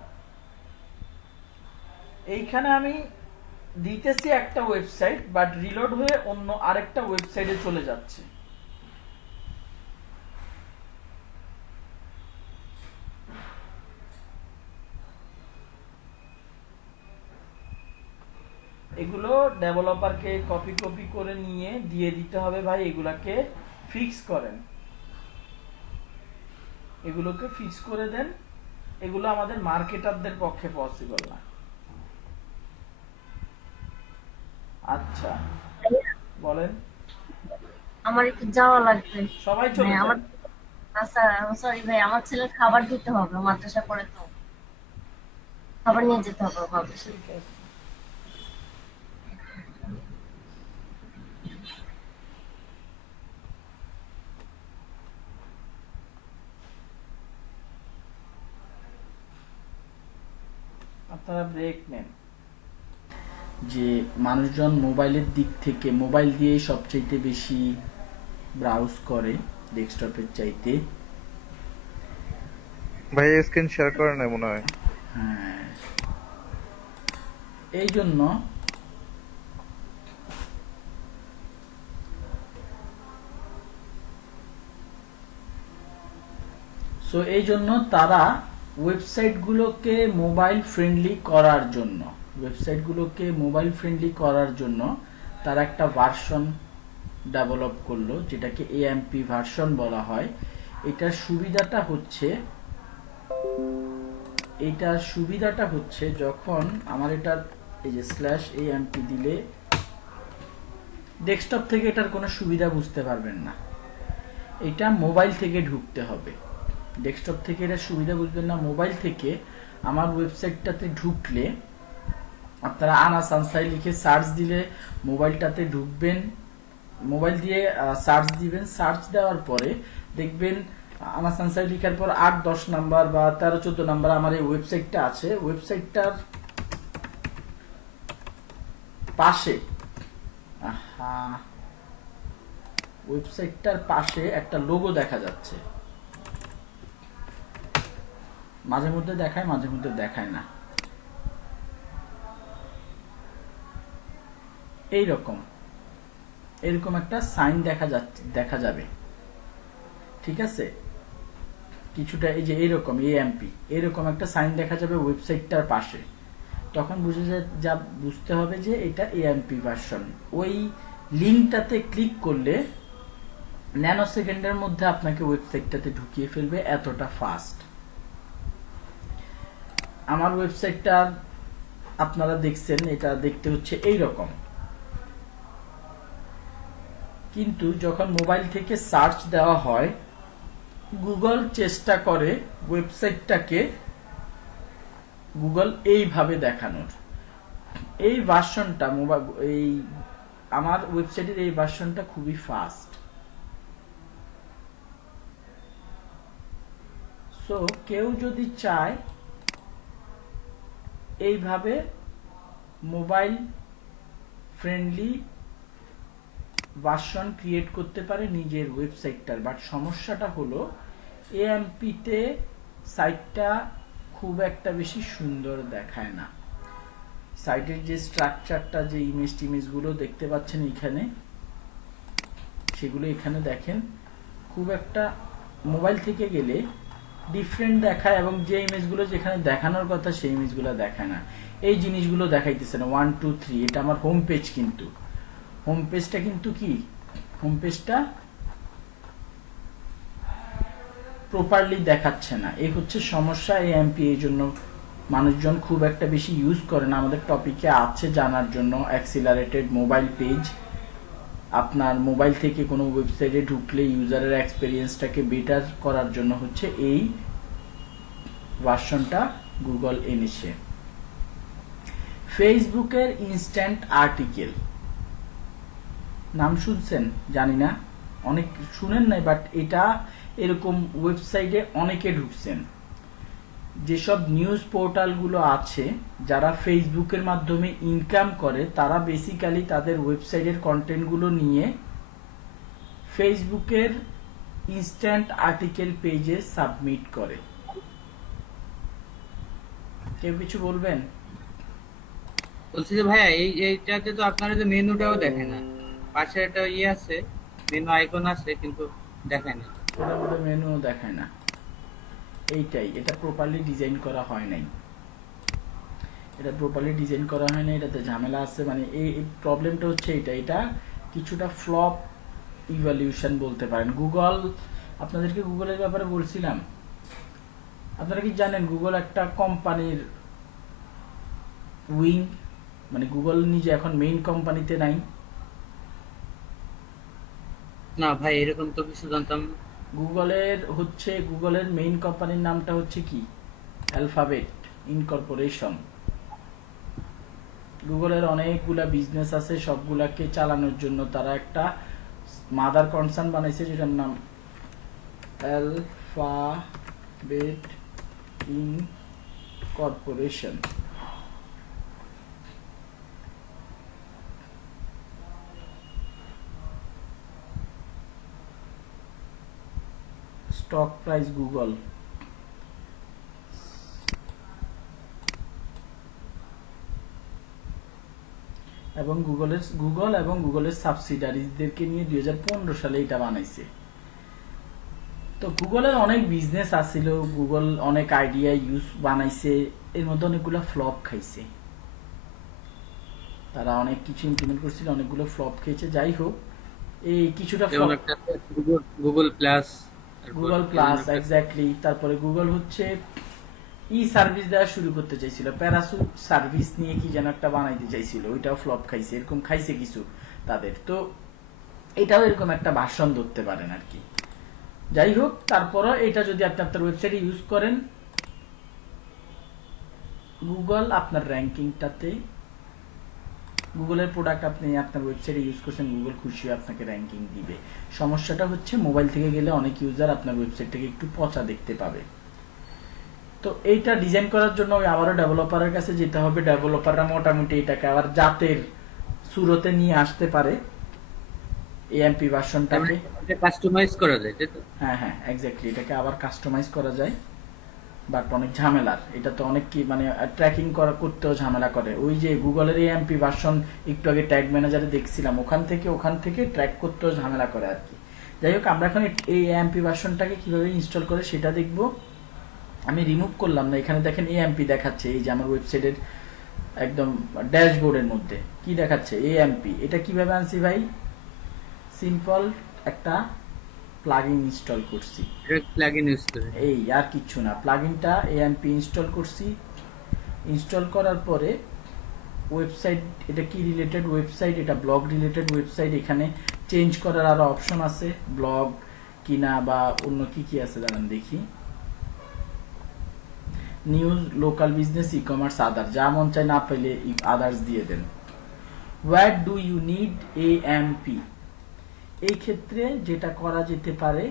এইখানে আমি দিতেছি একটা ওয়েবসাইট, বাট রিলোড হয়ে অন্য আরেকটা ওয়েবসাইটে চলে যাচ্ছে। এগুলো ডেভেলপারকে কপি কপি করে নিয়ে দিয়ে দিতে হবে, ভাই এগুলাকে ফিক্স করেন, এগুলোকে ফিক্স করে দেন। এগুলো আমাদের মার্কেটারদের পক্ষে পসিবল না। আচ্ছা বলেন। আমার একটু যাওয়া লাগবে। সবাই চলে হ্যাঁ, আমার যান। সরি ভাই, আমার ছেলের খাবার দিতে হবে, মাদ্রাসা পড়ে তো খাবার নিয়ে যেতে হবে ভাবে। ঠিক আছে। আপনারা ব্রেক নেন। যে মানুষজন মোবাইলের দিক থেকে মোবাইল দিয়ে সবচাইতে বেশি ব্রাউজ করে ডেস্কটপের চাইতে। ভাই স্ক্রিন শেয়ার করে না মনে হয়। হ্যাঁ, এই জন্য তারা ওয়েবসাইটগুলোকে মোবাইল ফ্রেন্ডলি করার জন্য তারা একটা ভার্সন ডেভেলপ করলো, যেটাকে AMP ভার্সন বলা হয়। এটার সুবিধাটা হচ্ছে যখন আমার এটা এই যে /AMP দিলে ডেস্কটপ থেকে এটার কোনো সুবিধা বুঝতে পারবেন না, এটা মোবাইল থেকে ঢুকতে হবে। ডেস্কটপ থেকে এটা সুবিধা বুঝবেন না, মোবাইল থেকে আমার ওয়েবসাইটটাতে ঢুকলে আপনারা আনাস আনসারি লিখে সার্চ দিলে মোবাইলটাতে ঢুকবেন, মোবাইল দিয়ে সার্চ দিবেন, সার্চ দেওয়ার পরে দেখবেন আনাস আনসারি লেখার পর 8-10 নাম্বার বা 13-14 নাম্বার আমার এই ওয়েবসাইটটা আছে। ওয়েবসাইটটার পাশে একটা লোগো দেখা যাচ্ছে, মাঝে মধ্যে দেখায় মাঝে মধ্যে দেখায় না। এরকম একটা সাইন দেখা যাবে, ঠিক আছে? কিছুটা এই যে এরকম AMP এরকম একটা সাইন দেখা যাবে ওয়েবসাইটটার পাশে। তখন বুঝতে হবে যে এটা AMP ভার্সন। ওই লিংকটাতে ক্লিক করলে ন্যানো সেকেন্ডের মধ্যে আপনাকে ওয়েবসাইটটাতে ঢুকিয়ে ফেলবে, এতটা ফাস্ট। আমার ওয়েবসাইটটা আপনারা দেখছেন, এটা দেখতে হচ্ছে এইরকম, কিন্তু যখন মোবাইল থেকে সার্চ দেওয়া হয় গুগল চেষ্টা করে ওয়েবসাইটটাকে এইভাবে দেখানোর। এই ভার্সনটা আমার ওয়েবসাইটের এই ভার্সনটা খুবই ফাস্ট। সো কেউ যদি চায় এইভাবে মোবাইল ফ্রেন্ডলি ভার্সন ক্রিয়েট করতে পারে নিজের ওয়েবসাইটটার। বাট সমস্যাটা হলো AMP তে সাইটটা খুব একটা বেশি সুন্দর দেখায় না। সাইটের যে স্ট্রাকচারটা, যে ইমেজগুলো দেখতে পাচ্ছেন এখানে, সেগুলো এখানে দেখেন খুব একটা মোবাইল থেকে গেলে ডিফারেন্ট দেখায়, এবং যে ইমেজগুলো যেখানে দেখানোর কথা সেই ইমেজগুলো দেখায় না। এই জিনিসগুলো দেখাইতেছে না 1 2 3। এটা আমার হোম পেজ, কিন্তু হোম পেজটা প্রপারলি দেখাচ্ছে না। এই হচ্ছে সমস্যা AMP। এই জন্য মানুষজন খুব একটা বেশি ইউজ করে না। আমাদের টপিকে আছে জানার জন্য অ্যাক্সিলারেটেড মোবাইল পেজ। আপনার মোবাইল থেকে কোনো ওয়েবসাইটে ঢুকলে ইউজারের এক্সপেরিয়েন্সটাকে বেটার করার জন্য হচ্ছে এই ভার্সনটা গুগল এনেছে। ফেসবুকের ইনস্ট্যান্ট আর্টিকেল নাম শুনছেন জানি না, অনেক শুনেন নাই, বাট এটা এরকম ওয়েবসাইটে অনেকে ঢুকছেন। যেসব নিউজ পোর্টালগুলো আছে, যারা ফেসবুকের মাধ্যমে ইনকাম করে, তারা বেসিক্যালি তাদের ওয়েবসাইটের কন্টেন্টগুলো নিয়ে ফেসবুকের ইনস্ট্যান্ট আর্টিকেল পেজে সাবমিট করে। কেউ কিছু বলবেন? বলছি যে ভাইয়া এইটাতে তো আপনারা যে মেনুটাও দেখে না, পাশে একটা আছে, মেনু আইকন আছে, কিন্তু দেখায় না। ওটার মধ্যে মেনু দেখায় না, এইটাই, এটা প্রপারলি ডিজাইন করা হয় নাই, এটাতে ঝামেলা আছে। মানে এই প্রবলেমটা হচ্ছে এটা কিছুটা ফ্লপ ইভ্যালুয়েশন বলতে পারেন। গুগল, আপনাদেরকে গুগলের ব্যাপারে বলছিলাম, আপনারা কি জানেন গুগল একটা কোম্পানির উইং, মানে গুগল নিজে এখন মেইন কোম্পানিতে নাই। না ভাই, এরকম তো কিছু জানতাম না। গুগলের মেইন কোম্পানির নামটা হচ্ছে কি, অ্যালফাবেট ইনকর্পোরেশন। গুগলের অনেকগুলা বিজনেস আছে, সবগুলাকে চালানোর জন্য তারা একটা মাদার কনসার্ন বানাইছে, যেটার নাম alphabet incorporation. Stock price Google, এবং গুগল এবং গুগলের সাবসিডারিজদেরকে নিয়ে 2015 সালে এটা বানাইছে। তো গুগলের অনেক বিজনেস আছিল, গুগল অনেক আইডিয়া ইউজ বানাইছে, এর মধ্যে অনেকগুলো ফ্লপ খাইছে। তারা অনেক কিছু ইমপ্লিমেন্ট করছিল, অনেকগুলো ফ্লপ খেয়েছে। যাই হোক, এই কিছুটা গুগল প্লাস, এক্স্যাক্টলি। তারপরে গুগল হচ্ছে ই সার্ভিস দেওয়া শুরু করতে চাইছিল, প্যারাসুট সার্ভিস নিয়ে কি যেন একটা বানাইতে চাইছিল, ওইটাও ফ্লপ খাইছে, এরকম খাইছে কিছু তাদের। তো এটাও এরকম একটা ভার্সন ধরতে পারেন আর কি। যাই হোক, তারপরও এটা যদি আপনি আপনার ওয়েবসাইটে ইউজ করেন, গুগল আপনার র্যাঙ্কিংটাতে, গুগলের প্রোডাক্ট আপনি আপনার ওয়েবসাইটে ইউজ করছেন, গুগল খুশি হয়ে আপনাকে র্যাঙ্কিং দিবে। সমস্যাটা হচ্ছে মোবাইল থেকে গেলে অনেক ইউজার আপনার ওয়েবসাইটটাকে একটু পচা দেখতে পাবে। তো এইটা ডিজাইন করার জন্য আবারও ডেভেলপারের কাছে যেতে হবে। ডেভেলপাররা মোটামুটি এটাকে আবার জাতের সুরতে নিয়ে আসতে পারে, এএমপি ভার্সনটাকে কাস্টমাইজ করা যায়, তাই তো? হ্যাঁ, এক্স্যাক্টলি, এটাকে আবার কাস্টমাইজ করা যায়, বাট অনেক ঝামেলার। এটা তো অনেক কি, মানে ট্র্যাকিং করতেও ঝামেলা করে। ওই যে গুগলের এএমপি ভার্সন একটু আগে ট্যাগ ম্যানেজারে দেখছিলাম, ওখান থেকে ট্র্যাক করতেও ঝামেলা করে আর কি। যাই হোক, আমরা এখন এই এএমপি ভার্সনটাকে কিভাবে ইনস্টল করে সেটা দেখব। আমি রিমুভ করলাম না, এখানে দেখেন এএমপি দেখাচ্ছে, এই যে আমার ওয়েবসাইটের একদম ড্যাশবোর্ডের মধ্যে কি দেখাচ্ছে, এএমপি। এটা কিভাবে আনছি ভাই? সিম্পল একটা প্লাগইন ইনস্টল করছি, এই আর কিচ্ছু না। প্লাগইনটা এএমপি ইনস্টল করছি। ইনস্টল করার পরে ওয়েবসাইট, এটা কি রিলেটেড ওয়েবসাইট, এটা ব্লগ রিলেটেড ওয়েবসাইট। এখানে চেঞ্জ করার আরো অপশন আছে, ব্লগ কিনা বা অন্য কি আছে দাঁড়ান দেখি, news, local business, e commerce, other, যা মন চায়, না পেলে আদার্স দিয়ে দেন। What do you need AMP? এই ক্ষেত্রে যেটা করা যেতে পারে,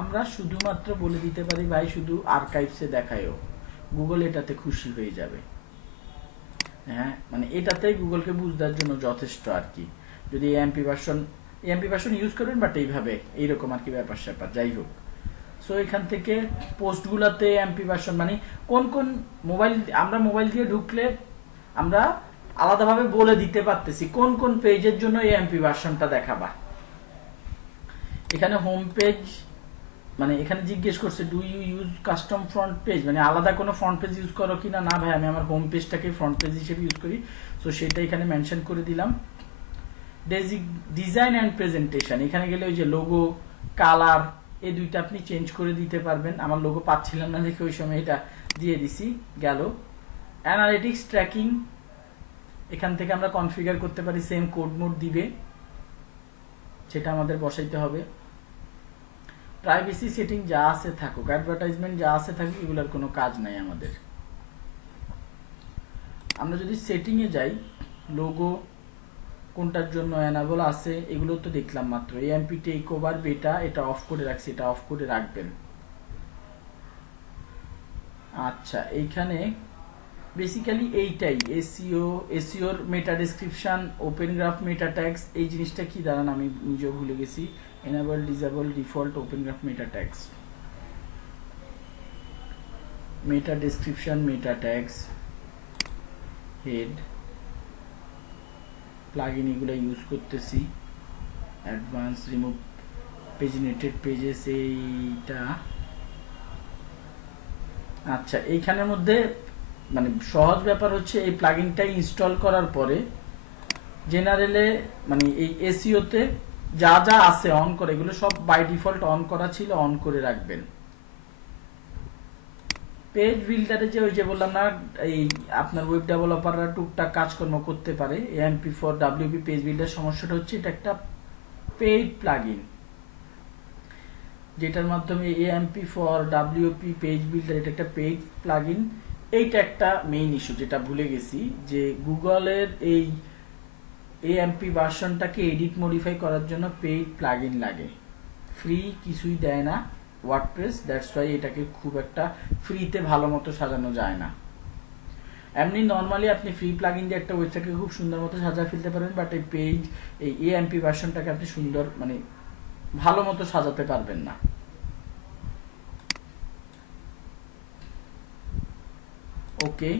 আমরা শুধুমাত্র বলে দিতে পারি ভাই শুধু আর্কাইভসে দেখায়ও, গুগল এটাতে খুশি হয়ে যাবে। হ্যাঁ, মানে এটাতেই গুগলকে বুঝার জন্য যথেষ্ট আর কি। যদি এএমপি ভার্সন ইউজ করবেন, বাট এইভাবে এইরকম আর কি ব্যাপার স্যাপার। যাই হোক, সো এখান থেকে পোস্টগুলোতে এএমপি ভার্সন, মানে কোন আমরা মোবাইল দিয়ে ঢুকলে আমরা আলাদাভাবে বলে দিতে পারতেছি কোন পেজের জন্য এএমপি ভার্সনটা দেখাবা। এখানে হোম পেজ, মানে এখানে জিজ্ঞেস করছে do you use custom front page, মানে আলাদা কোনো ফ্রন্ট পেজ ইউজ করো কিনা। না ভাই, আমি আমার হোম পেজটাকে ফ্রন্ট পেজ হিসেবে ইউজ করি, সো সেটা এখানে মেনশন করে দিলাম। ডিজাইন অ্যান্ড প্রেজেন্টেশন, এখানে গেলে ওই যে লোগো, কালার, এই দুইটা আপনি চেঞ্জ করে দিতে পারবেন। আমার লোগো পাচ্ছিলাম না দেখে ওই সময় এটা দিয়ে দিছি, গেল। অ্যানালিটিক্স, ট্র্যাকিং, এখান থেকে আমরা কনফিগার করতে পারি, সেম কোড মোড দিবে, সেটা আমাদের বসাইতে হবে। প্রাইভেসি সেটিং যা আছে থাকুক, অ্যাডভার্টাইজমেন্ট যা আছে থাকুক, এগুলোর কোনো কাজ নাই আমাদের। আমরা যদি সেটিং এ যাই, লোগো কোনটার জন্য এনাবল আছে এগুলো তো দেখলাম মাত্র। এএমপি টেক ওভার বেটা, এটা অফ করে রাখছি, এটা অফ করে রাখবেন। আচ্ছা, এইখানে বেসিক্যালি এইটাই এসইওর meta description, open graph meta tags. এই জিনিসটা কি দাঁড়ান, আমি নিজেও ভুলে গেছি। Enable, disable, default, open graph meta tags, meta description, meta tags, head, plugin এগুলো ইউজ করতেছি। অ্যাডভান্স, রিমুভ পেজিনেটেড পেজেস, এইটা। আচ্ছা, এইখানের মধ্যে মানে সহজ ব্যাপার হচ্ছে এই প্লাগইনটা ইনস্টল করার পরে জেনারেলে মানে এই এসইওতে যা যা আছে অন করে, এগুলো সব বাই ডিফল্ট অন করা ছিল, অন করে রাখবেন। পেজ বিল্ডারে যে ওই যে বললাম না, এই আপনার ওয়েব ডেভেলপাররা টুকটাক কাজকর্ম করতে পারে। AMP for WP page builder সমস্যাটা হচ্ছে এটা একটা পেইড প্লাগইন, যেটার মাধ্যমে AMP for WP page builder এটা একটা পেইড প্লাগইন। এইটা একটা মেইন ইস্যু যেটা ভুলে গেছি, যে গুগলের এই এএমপি ভার্সনটাকে এডিট মডিফাই করার জন্য পেইড প্লাগইন লাগে, ফ্রি কিছুই দেয় না ওয়ার্ডপ্রেস। দ্যাটস ওয়াই এটাকে খুব একটা ফ্রিতে ভালো মতো সাজানো যায় না। এমনি নর্মালি আপনি ফ্রি প্লাগইন দিয়ে একটা ওয়েবসাইটকে খুব সুন্দর মতো সাজা ফেলতে পারবেন, বাট এই পেজ এই এএমপি ভার্সনটাকে আপনি সুন্দর মানে ভালো মতো সাজাতে পারবেন না। Okay,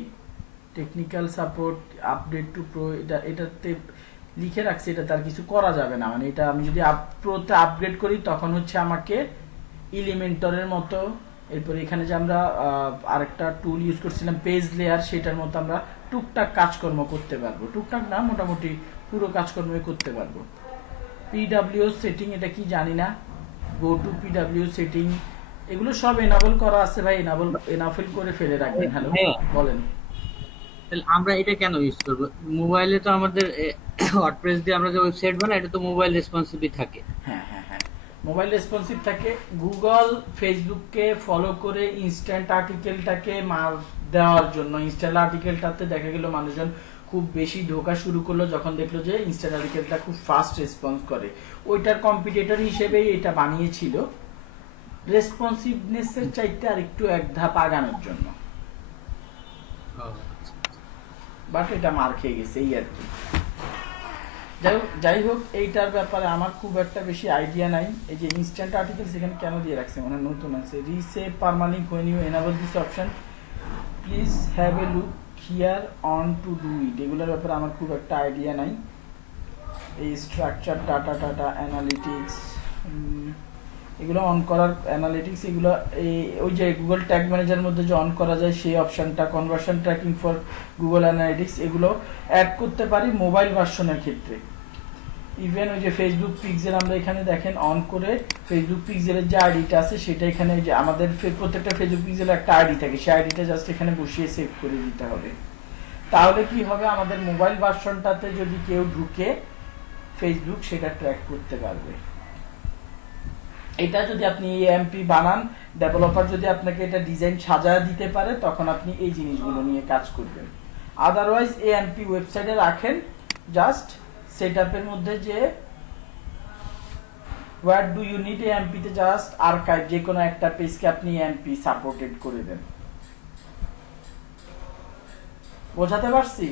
technical support, update to pro, এটাতে লিখে রাখছি, এটা তার কিছু করা যাবে না। মানে এটা আমি যদি প্রোতে আপগ্রেড করি তখন হচ্ছে আমাকে এলিমেন্টরের মতো, এরপর এখানে যে আমরা আরেকটা টুল ইউজ করছিলাম পেজ লেয়ার, সেটার মতো আমরা টুকটাক কাজকর্ম করতে পারবো। টুকটাক না, মোটামুটি পুরো কাজকর্মই করতে পারবো। পিডাব্লিউ সেটিং, এটা কি জানি না, গো টু পিডাব্লিউ সেটিং, এগুলো সব এনাবল করা আছে ভাই, এনাফেল করে ফেলে রাখবেন। হ্যালো, বলেন। তাহলে আমরা এটা কেন ইউজ করব? মোবাইলে তো আমাদের ওয়ার্ডপ্রেস দিয়ে আমরা যে ওয়েবসাইট বানাই, এটা তো মোবাইল রেসপন্সিভই থাকে। হ্যাঁ হ্যাঁ হ্যাঁ, মোবাইল রেসপন্সিভ থাকে। গুগল ফেসবুককে ফলো করে ইনস্ট্যান্ট আর্টিকেলটাকে মার দেওয়ার জন্য, ইনস্ট্যান্ট আর্টিকেলটাতে দেখা গেল মানুষজন খুব বেশি ঢোকা শুরু করলো যখন দেখলো যে ইনস্ট্যান্ট আর্টিকেলটা খুব ফাস্ট রেসপন্স করে। ওইটার কম্পিটিটর হিসেবেই এটা বানিয়েছিল, রেসপন্সিভনেসের চাইতে আর একটু এক ধাপ আগানোর জন্য। বাট এটা মার খেয়ে গেছে, এই আর কি। যাই হোক, এইটার ব্যাপারে আমার খুব একটা বেশি আইডিয়া নাই। এই যে ইনস্ট্যান্ট আর্টিকেলস এখানে কেন দিয়ে রাখছে, মানে নতুন আছে। Receive permanent when you enable this option, please have a look here on to do it. এগুলোর ব্যাপারে আমার খুব একটা আইডিয়া নাই। এই স্ট্রাকচার, ডাটা অ্যানালিটিক্স, এগুলো অন করার, অ্যানালিটিক্স এগুলো ওই যে গুগল ট্যাগ ম্যানেজারের মধ্যে যে অন করা যায় সেই অপশনটা, conversion tracking for Google analytics, এগুলো অ্যাড করতে পারি মোবাইল ভার্সনের ক্ষেত্রে। ইভেন ওই যে ফেসবুক পিক্সেল, আমরা এখানে দেখেন অন করে ফেসবুক পিক্সেলের যে আইডিটা আছে সেটা এখানে, যে আমাদের প্রত্যেকটা ফেসবুক পিক্সেলের একটা আইডি থাকে, সেই আইডিটা জাস্ট এখানে বসিয়ে সেভ করে দিতে হবে। তাহলে কি হবে, আমাদের মোবাইল ভার্সনটাতে যদি কেউ ঢুকে ফেসবুক সেটা ট্র্যাক করতে পারবে। এটা যদি আপনি এএমপি বানান, ডেভেলপার যদি আপনাকে এটা ডিজাইন সাজায় দিতে পারে, তখন আপনি এই জিনিসগুলো নিয়ে কাজ করবেন। আদারওয়াইজ এএমপি ওয়েবসাইটে রাখেন, জাস্ট সেটআপের মধ্যে যে what do you need AMP তে জাস্ট আর্কাইভ, যে কোনো একটা পেজকে আপনি এএমপি সাপোর্টেড করে দেন। বোঝাতে পারছি?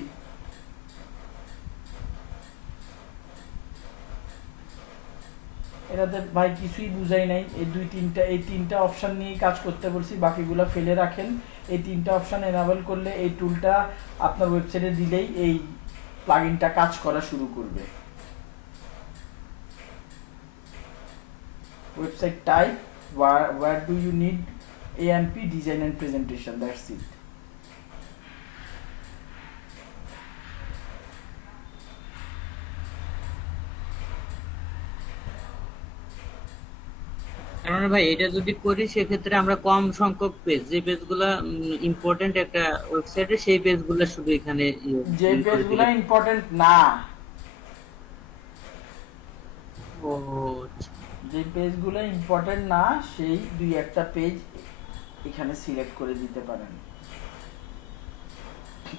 এটাতে ভাই কিছুই বুঝাই নাই। এই তিনটা অপশন নিয়ে কাজ করতে বলছি, বাকিগুলো ফেলে রাখেন। এই তিনটা অপশন এনাবল করলে এই টুলটা আপনার ওয়েবসাইটে দিলেই এই প্লাগইনটা কাজ করা শুরু করবে। Website type, where do you need AMP design and presentation, that's it. কারণ ভাই এটা যদি করি সেক্ষেত্রে আমরা কম সংখ্যক পেজ, যে পেজগুলো ইম্পর্টেন্ট একটা ওয়েবসাইটে, সেই পেজগুলো শুধু এখানে, যে পেজগুলো ইম্পর্টেন্ট না, যে পেজগুলো ইম্পর্টেন্ট না সেই দুই একটা পেজ এখানে সিলেক্ট করে দিতে পারেন।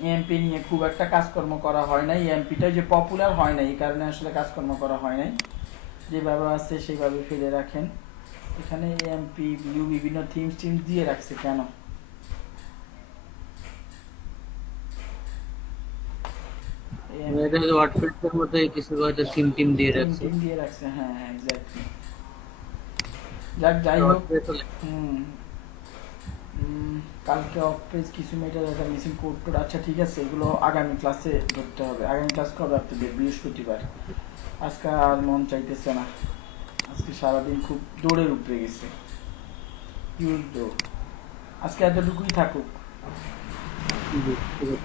এএমপি নিয়ে খুব একটা কাজকর্ম করা হয় নাই, এএমপিটা যে পপুলার হয় না এই কারণে আসলে কাজকর্ম করা হয় নাই। যেভাবে আছে সেভাবে ফেলে রাখেন। এখানে এএমপি ভিউ বিভিন্ন থিমস দিয়ে রাখছে কেন? এটা হচ্ছে ওয়ার্ডপ্রেসের মধ্যে কিছু হয়তো থিম টিম দিয়ে রাখছে। টিম দিয়ে রাখছে, হ্যাঁ হ্যাঁ এক্স্যাক্টলি। যাক যাই হোক, ওয়ার্ডপ্রেস হলে হুম, কালকে অফ পেজ কিছু মেটার একটা মিসিং কোড টোড, আচ্ছা ঠিক আছে, এগুলো আগামী ক্লাসে ধরতে হবে। আগামী ক্লাস কবে আপনাদের? বৃহস্পতিবার। আজকে আর মন চাইতেছে না, আজকে সারাদিন খুব দৌড়ের উপরে গেছে, হিউজ দৌড়। আজকে এতটুকুই থাকুক। ঠিক আছে।